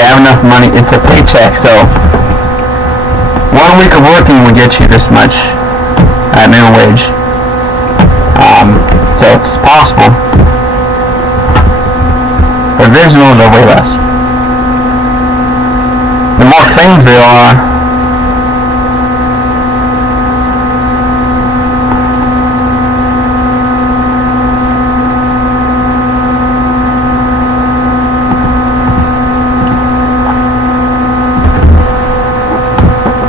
they have enough money. It's a paycheck, so 1 week of working will get you this much at minimum wage. So it's possible. Provisionals are way less. The more claims there are,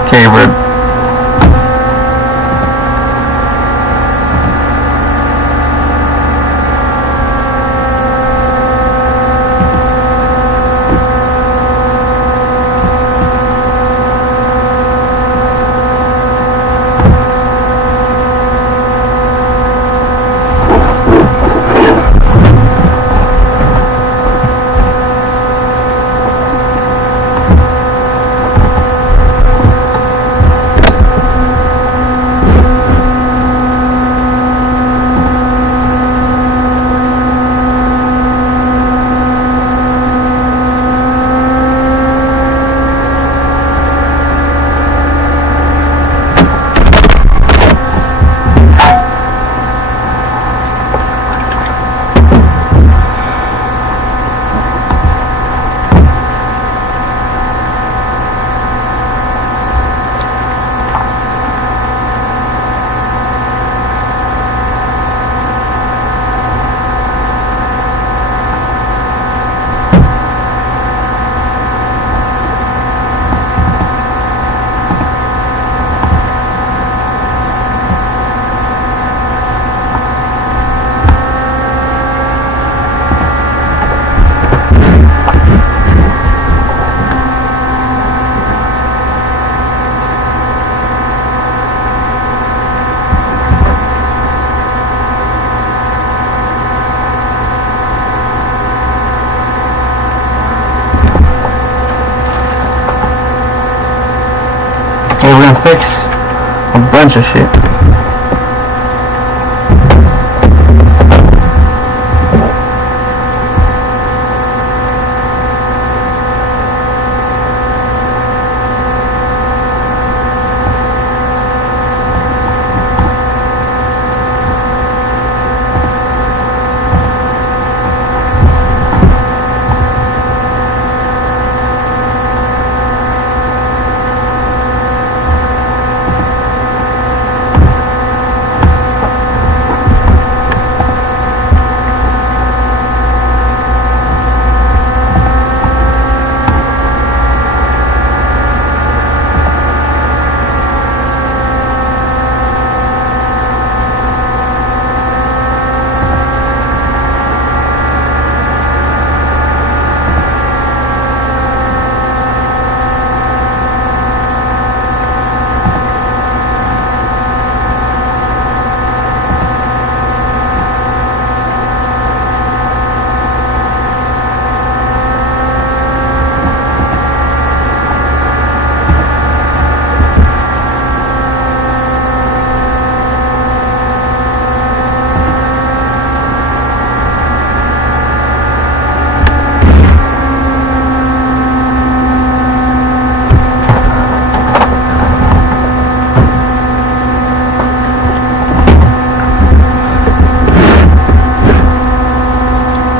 okay, we're gonna fix a bunch of shit.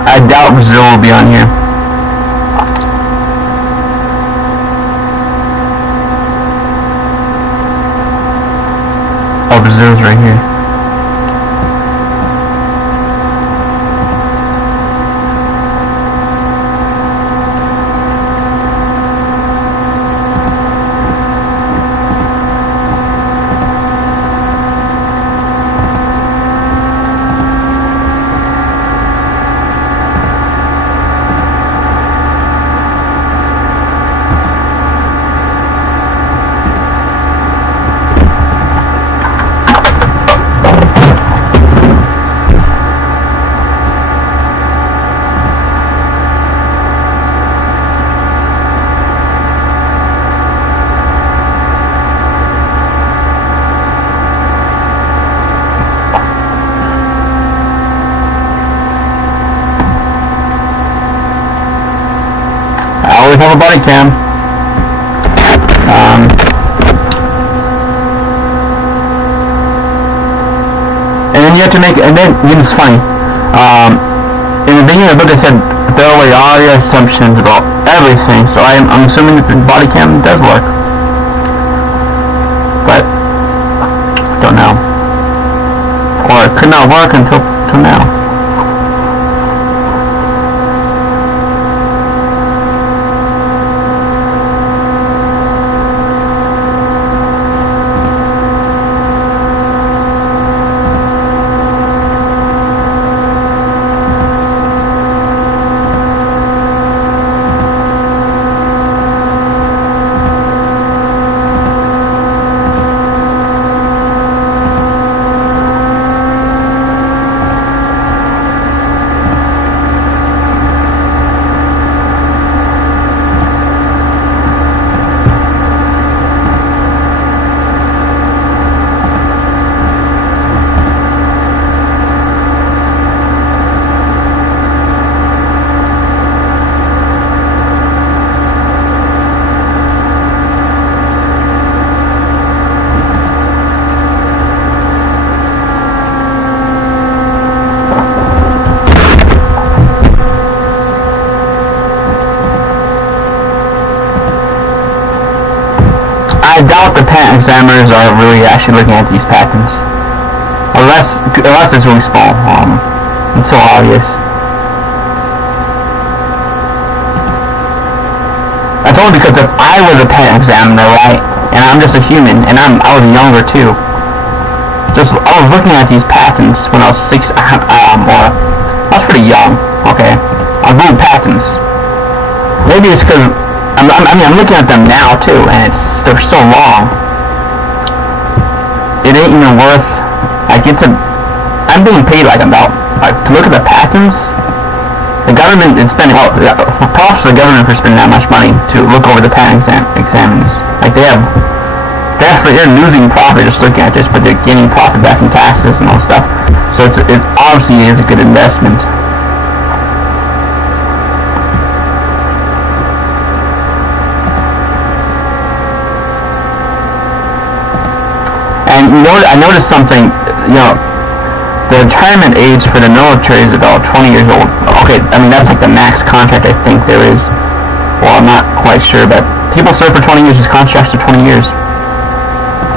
I doubt Brazil will be on here. Oh, Brazil's right here. body cam. And then you have to make, and then, it's funny, in the beginning of the book I said, throw away all your assumptions about everything, so I'm assuming that the body cam does work. But, don't know. Or it could not work until now. I doubt the patent examiners are really actually looking at these patents. Unless it's really small. It's so obvious. That's only because if I was a patent examiner, right, and I'm just a human, and I was younger too. I was looking at these patents when I was 6, or I was pretty young, okay? I Googled patents. Maybe it's because I'm looking at them now too, and they're so long. It ain't even worth. I'm being paid to look at the patents. The government is spending. Props to the government for spending that much money to look over the patent exams. Like they're losing profit just looking at this, but they're gaining profit back in taxes and all stuff. So it obviously is a good investment. And I noticed something, the retirement age for the military is about 20 years old. Okay, that's like the max contract I think there is. Well, I'm not quite sure, but people serve for 20 years, these contracts are 20 years.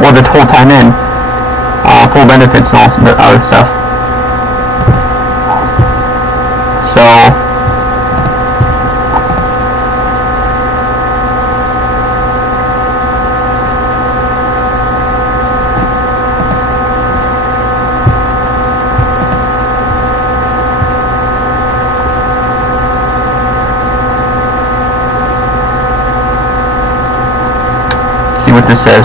Or the whole time in. Full benefits and all the other stuff. So, see what this says.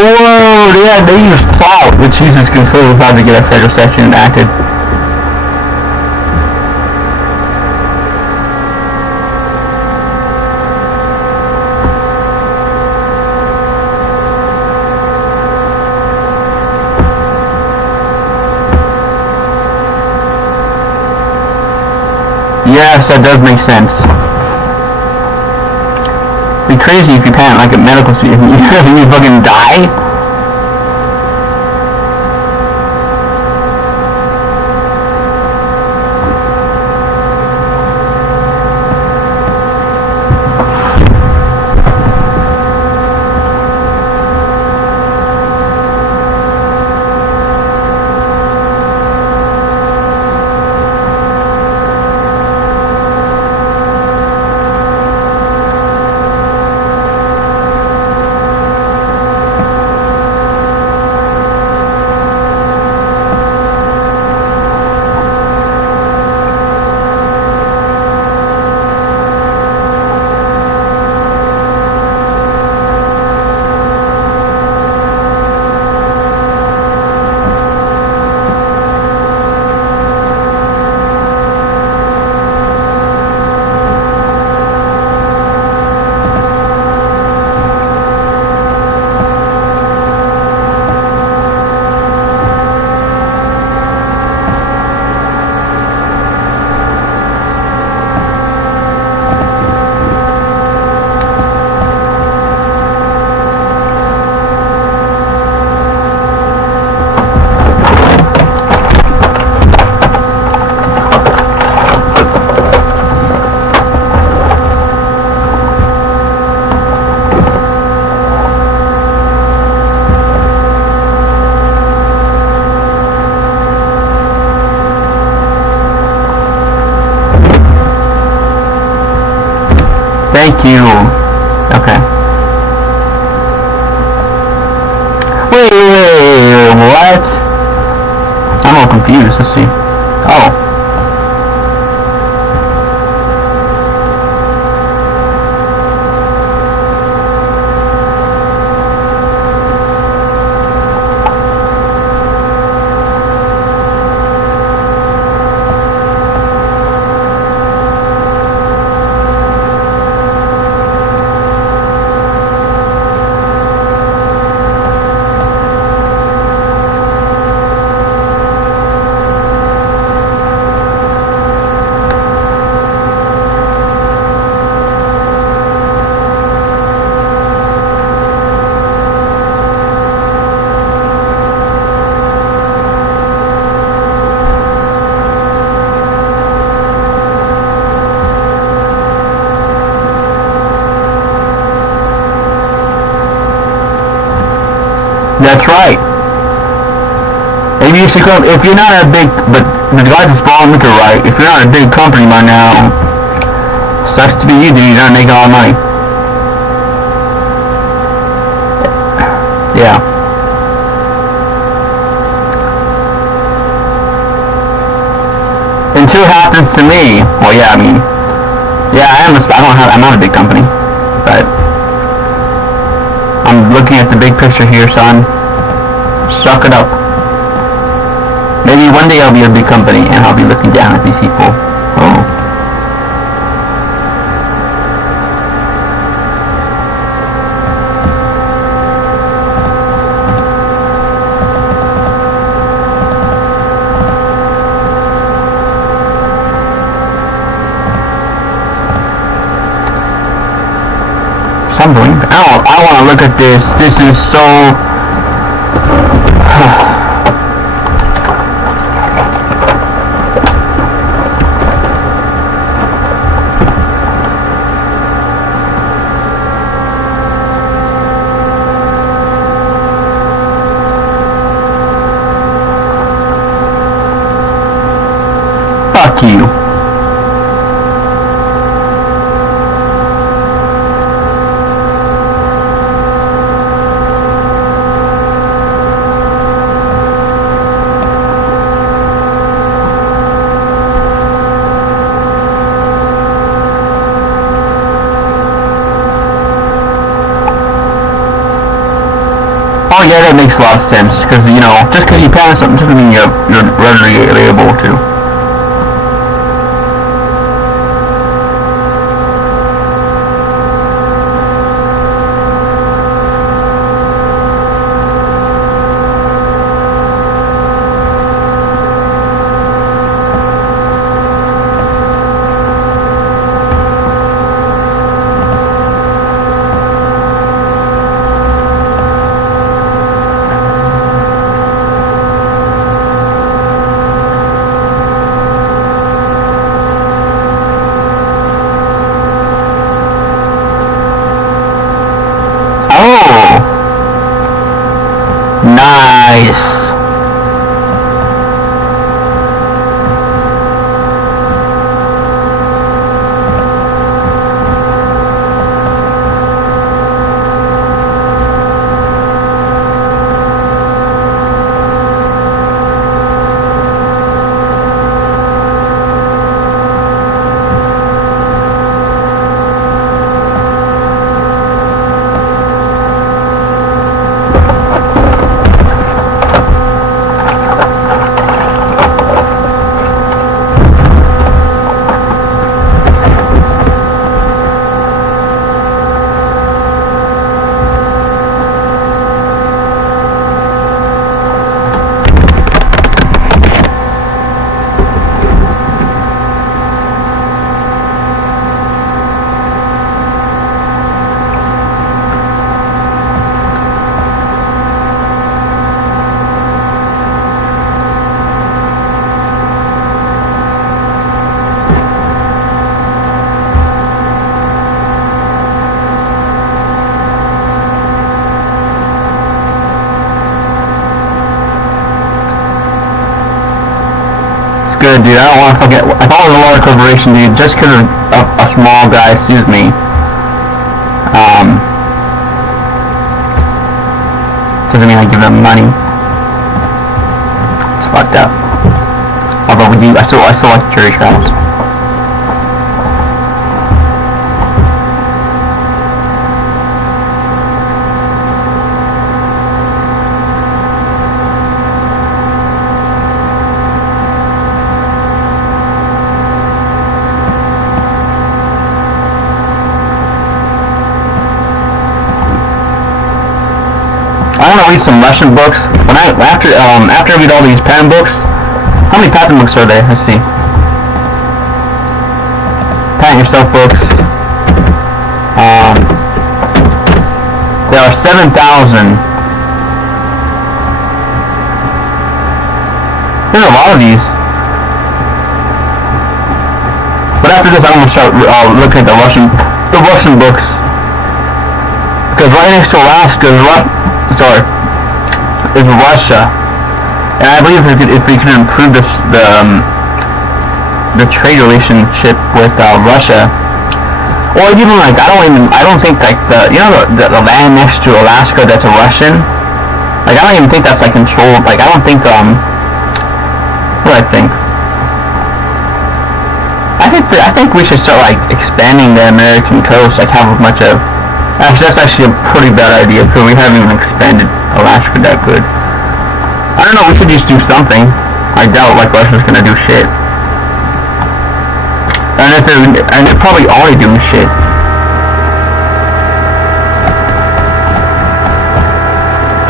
Whoa, yeah, they use plout, which uses considerable time to get a federal statute enacted. Yes, that does make sense. It'd be crazy if you patent like a medical suit and you fucking die. Thank you. Okay. Wait, what? I'm all confused. Let's see. Oh. That's right. If you're not a big, but the guys are spawn liquor right. If you're not a big company by now, sucks to be you, dude. You're not making a lot of money. Yeah. Until it happens to me. Well, yeah. I mean, yeah. I'm not a big company, but I'm looking at the big picture here, son. Suck it up. Maybe one day I'll be a big company and I'll be looking down at these people. Oh. Something. I want to look at this. This is so... Fuck you. Oh yeah, that makes a lot of sense, because, you know, just because you patent something doesn't mean you're readily able to. Nice. Good, dude. I don't want to forget. If I was a large corporation, dude, just because a small guy sues me, Doesn't mean I give them money. It's fucked up. Although I still like jury trials. I want to read some Russian books. After I read all these patent books, how many patent books are there? Let's see. Patent yourself books. There are 7,000. There's a lot of these. But after this, I'm gonna start looking at the Russian books. Because right next to Alaska is Russia, and I believe if we can improve the trade relationship with Russia, or even like I don't think like the land next to Alaska that's a Russian, like I don't even think that's like controlled. Like I don't think what do I think? I think we should start like expanding the American coast, like have a bunch of. Actually, that's actually a pretty bad idea because we haven't even expanded Alaska that good. I don't know, we should just do something. I doubt like Russia's gonna do shit. And they're probably already doing shit.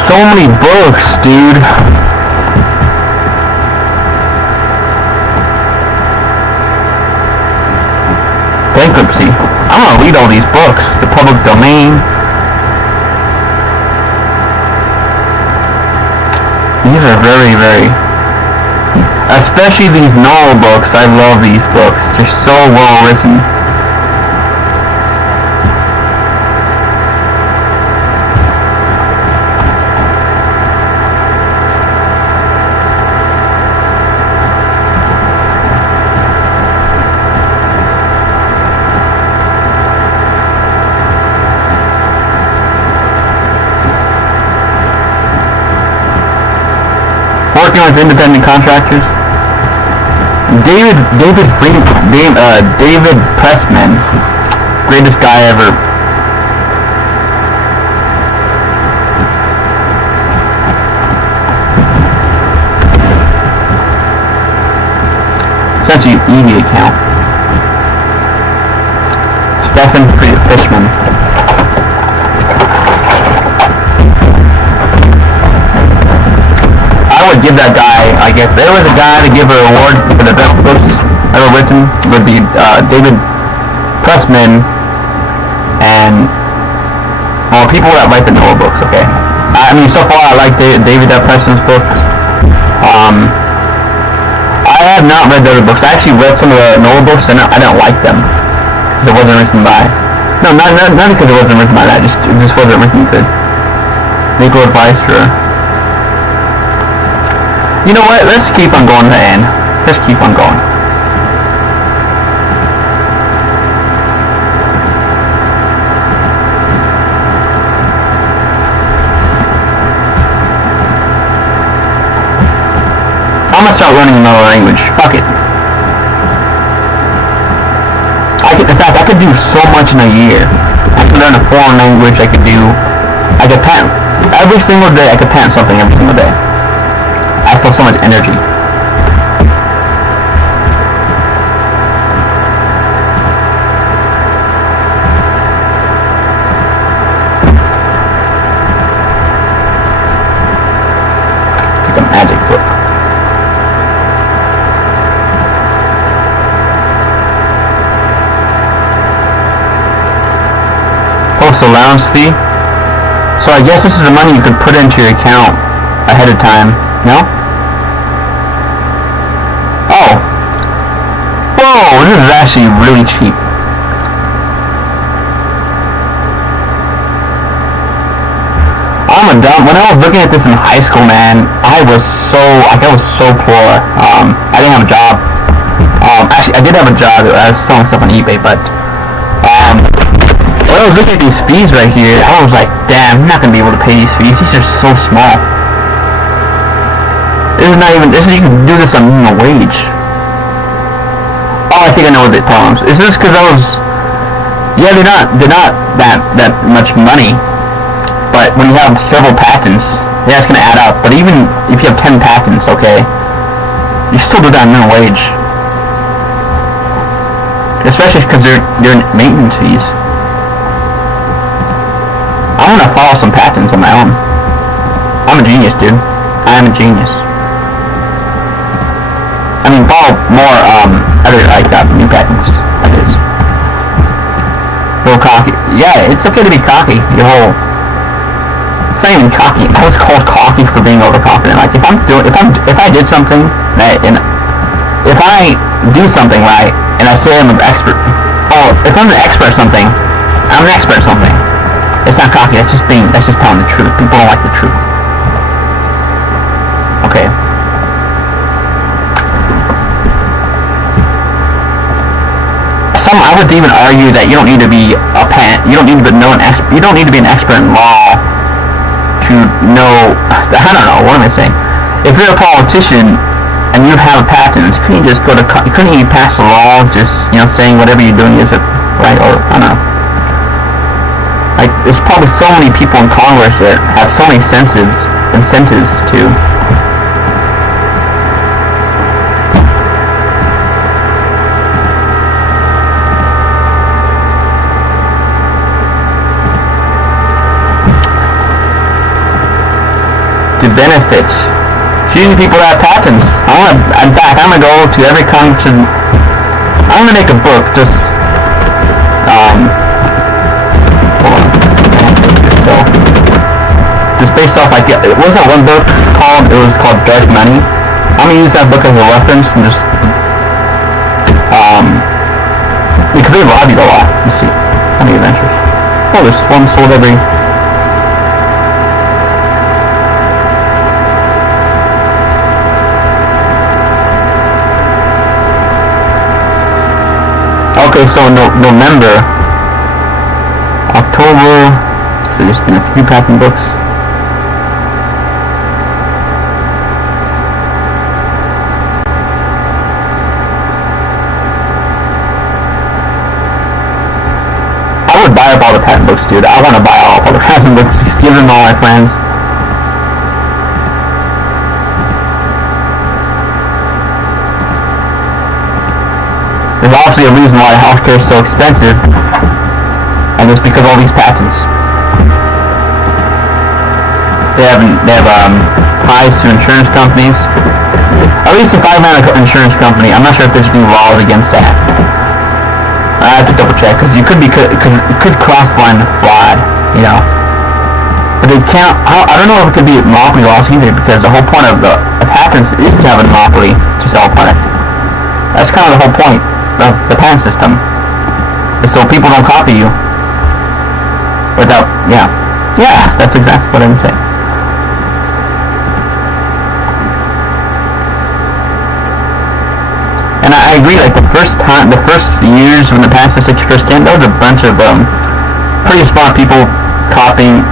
So many books, dude. Bankruptcy. I'm gonna read all these books. The public domain. These are very, very... Especially these novel books. I love these books. They're so well written. Working with independent contractors. David Pressman, greatest guy ever. Essentially an EV account. Stephen Fishman. I would give that guy, like if there was a guy to give an award for the best books ever written, it would be David Pressman and, well, people that write the Noah books, okay? I mean, so far I like David Pressman's books. I have not read the other books. I actually read some of the Noah books and I don't like them. Because it wasn't written by, no, not because it wasn't written by that, it just wasn't written good. Legal advice for... You know what? Let's keep on going to the end. Let's keep on going. I'm gonna start learning another language. Fuck it. In fact, I could do so much in a year. I could learn a foreign language. I could patent. Every single day, I could patent something every single day. I feel so much energy. It's like a magic book. Post allowance fee. So I guess this is the money you could put into your account ahead of time. No? Oh. Whoa, this is actually really cheap. When I was looking at this in high school, man, I was so poor. I didn't have a job. Actually, I did have a job. I was selling stuff on eBay, but when I was I was looking at these fees right here, I was like, damn, I'm not gonna be able to pay these fees. These are so small. This is not even. You can do this on minimum wage. Oh, I think I know what the problem is. Is this because I was? Yeah, they're not that much money. But when you have several patents, yeah, it's gonna add up. But even if you have 10 patents, okay, you still do that on minimum wage. Especially because they're maintenance fees. I want to follow some patents on my own. I'm a genius, dude. I am a genius. I mean, follow more other new patents. That is. A little cocky. Yeah, it's okay to be cocky. Your whole. It's not even cocky. I was called cocky for being overconfident. Like if I did something that, and if I do something right, and I say I'm an expert, oh, if I'm an expert at something, I'm an expert at something. It's not cocky. That's just telling the truth. People don't like the truth. Okay. I would even argue that you don't need to be you don't need to know you don't need to be an expert in law to know. I don't know. What am I saying? If you're a politician and you have a patent, couldn't you just couldn't you pass a law just saying whatever you're doing is right, or I don't know. Like there's probably so many people in Congress that have so many incentives to. Benefits. Choosing people that have patents. I'm gonna go to every country. I'm gonna make a book just hold on. Just based off what was that one book called? It was called Dark Money. I'm gonna use that book as a reference and just because they lobbied a lot. Let's see. How many adventures? Oh, there's one sold every. Okay, so November, October, so there's been a few patent books. I would buy up all the patent books, dude. I want to buy all the patent books. Just give them all my friends. There's obviously a reason why healthcare is so expensive, and it's because of all these patents. They have ties to insurance companies. At least if I ran an insurance company, I'm not sure if there's any laws against that. I have to double check because it could cross the line of fraud, But they can't. I don't know if it could be monopoly laws either, because the whole point of the patents is to have a monopoly to sell a product. That's kind of the whole point of the patent system, so people don't copy you without. Yeah, that's exactly what I'm saying. And I agree. Like the first years when the patent system first came, there was a bunch of pretty smart people copying.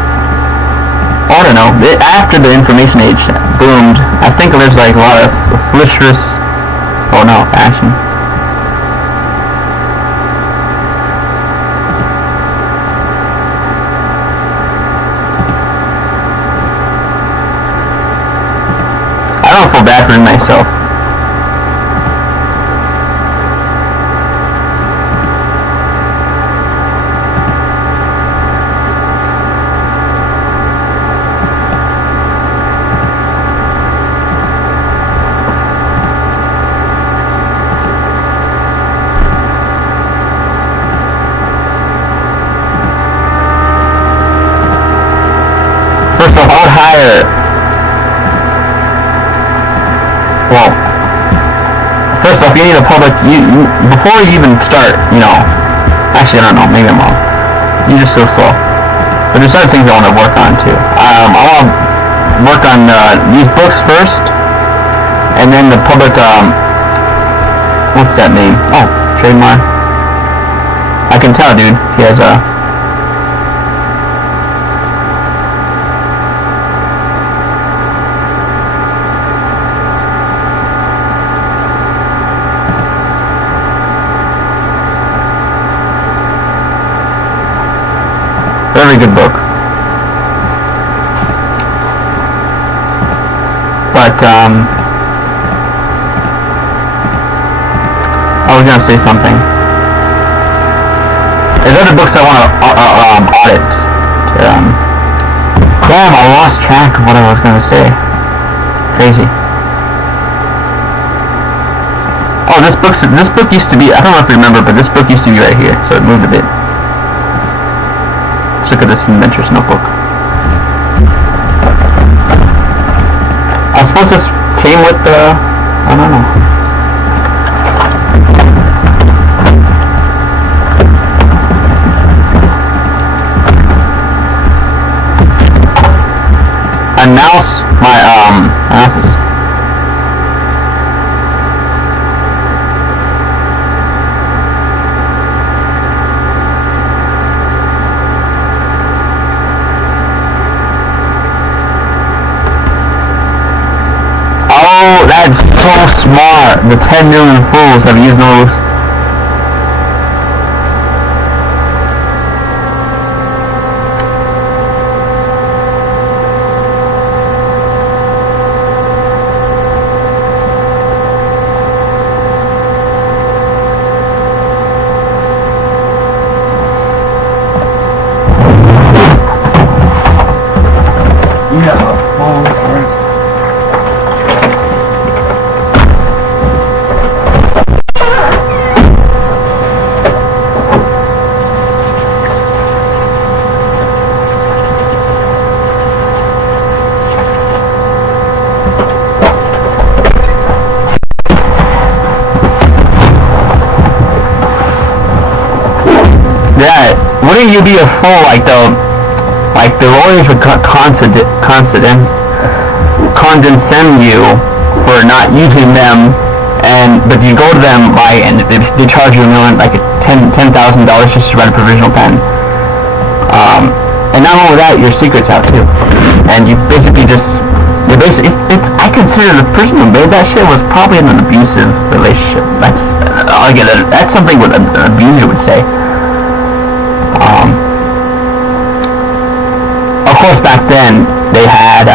I don't know. After the information age boomed, I think there's like a lot of malicious. Oh no, action. I don't feel bad for myself. First off, I would hire. Well, first off, you need a public. Before you even start, Actually, I don't know. Maybe I'm wrong. You just so slow. But there's other things I want to work on too. I want to work on these books first, and then the public. What's that name? Oh, trademark. I can tell, dude. He has a. very good book. But I was gonna say something. There's other books I want to audit. Damn, I lost track of what I was gonna say. Crazy. Oh, this book used to be, I don't know if you remember, but this book used to be right here, so it moved a bit. Let's look at this Adventures notebook. I suppose this came with the, I don't know. Announce my, analysis. Oh, that's so smart. The 10 million fools have used those. Yeah, wouldn't you be a fool like the lawyers would condescend you for not using them, but you go to them and they charge you $10,000 just to write a provisional pen. And not only that, your secret's out too, and I consider the person who made that shit was probably in an abusive relationship. That's something what an abuser would say. Of course, back then they had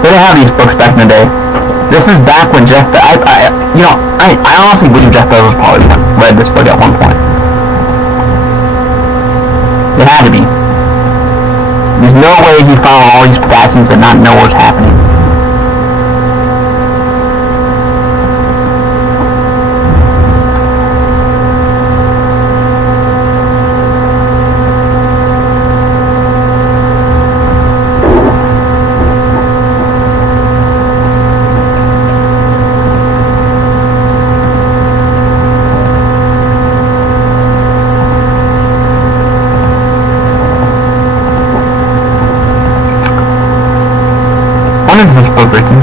they didn't have these books back in the day. This is back when Jeff. I honestly believe Jeff Bezos probably read this book at one point. It had to be. There's no way he found all these patents and not know what's happening. When is this book written?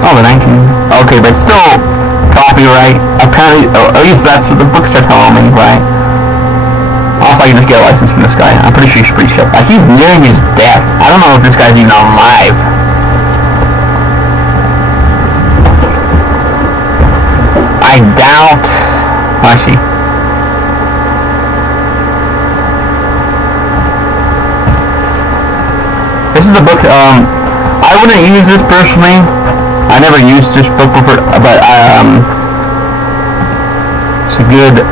Oh, the 19th. Okay, but still copyright. Apparently, at least that's what the books are telling me, right? Also, I can just get a license from this guy. I'm pretty sure he's pretty sure. He's nearing his death. I don't know if this guy's even alive. I doubt. Actually. This is the book, I wouldn't use this personally. I never used this book before, but it's a good,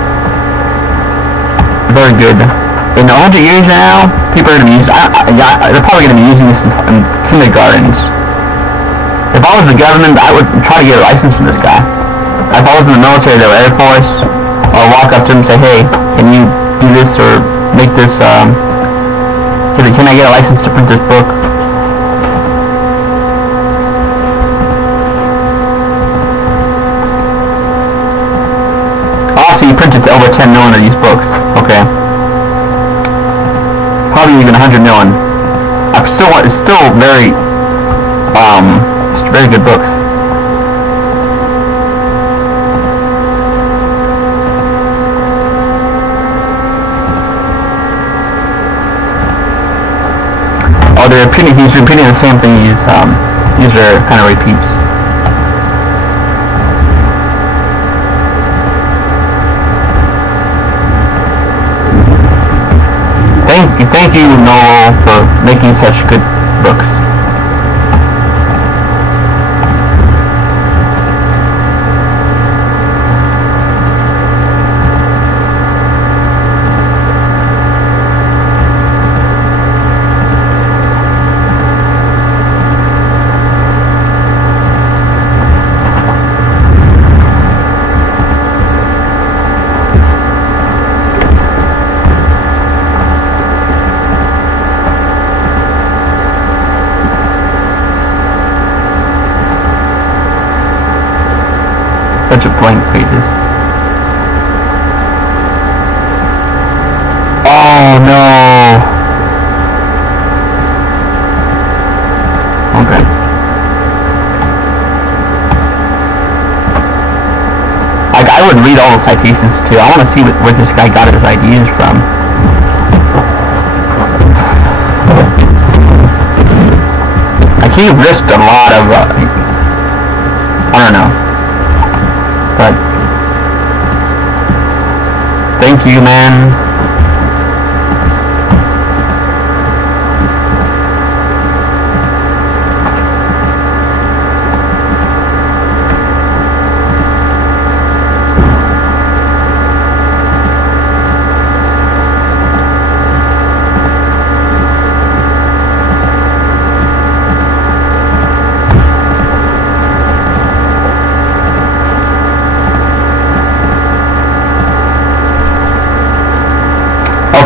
very good. In 100 years now, people are going to be using. They're probably going to be using this in kindergartens. If I was the government, I would try to get a license from this guy. If I was in the military, the Air Force, I'll walk up to him and say, "Hey, can you do this or make this? Can I get a license to print this book?" So you printed over 10 million of these books. Okay. Probably even 100 million. It's still very, very good books. repeating the same thing. These are kind of repeats. Thank you, Noel, for making such good books. Bunch of blank pages. Oh no! Okay. Like, I would read all the citations too. I want to see where this guy got his ideas from. Like, he risked a lot of, I don't know. But thank you, man.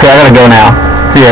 Okay, I gotta go now.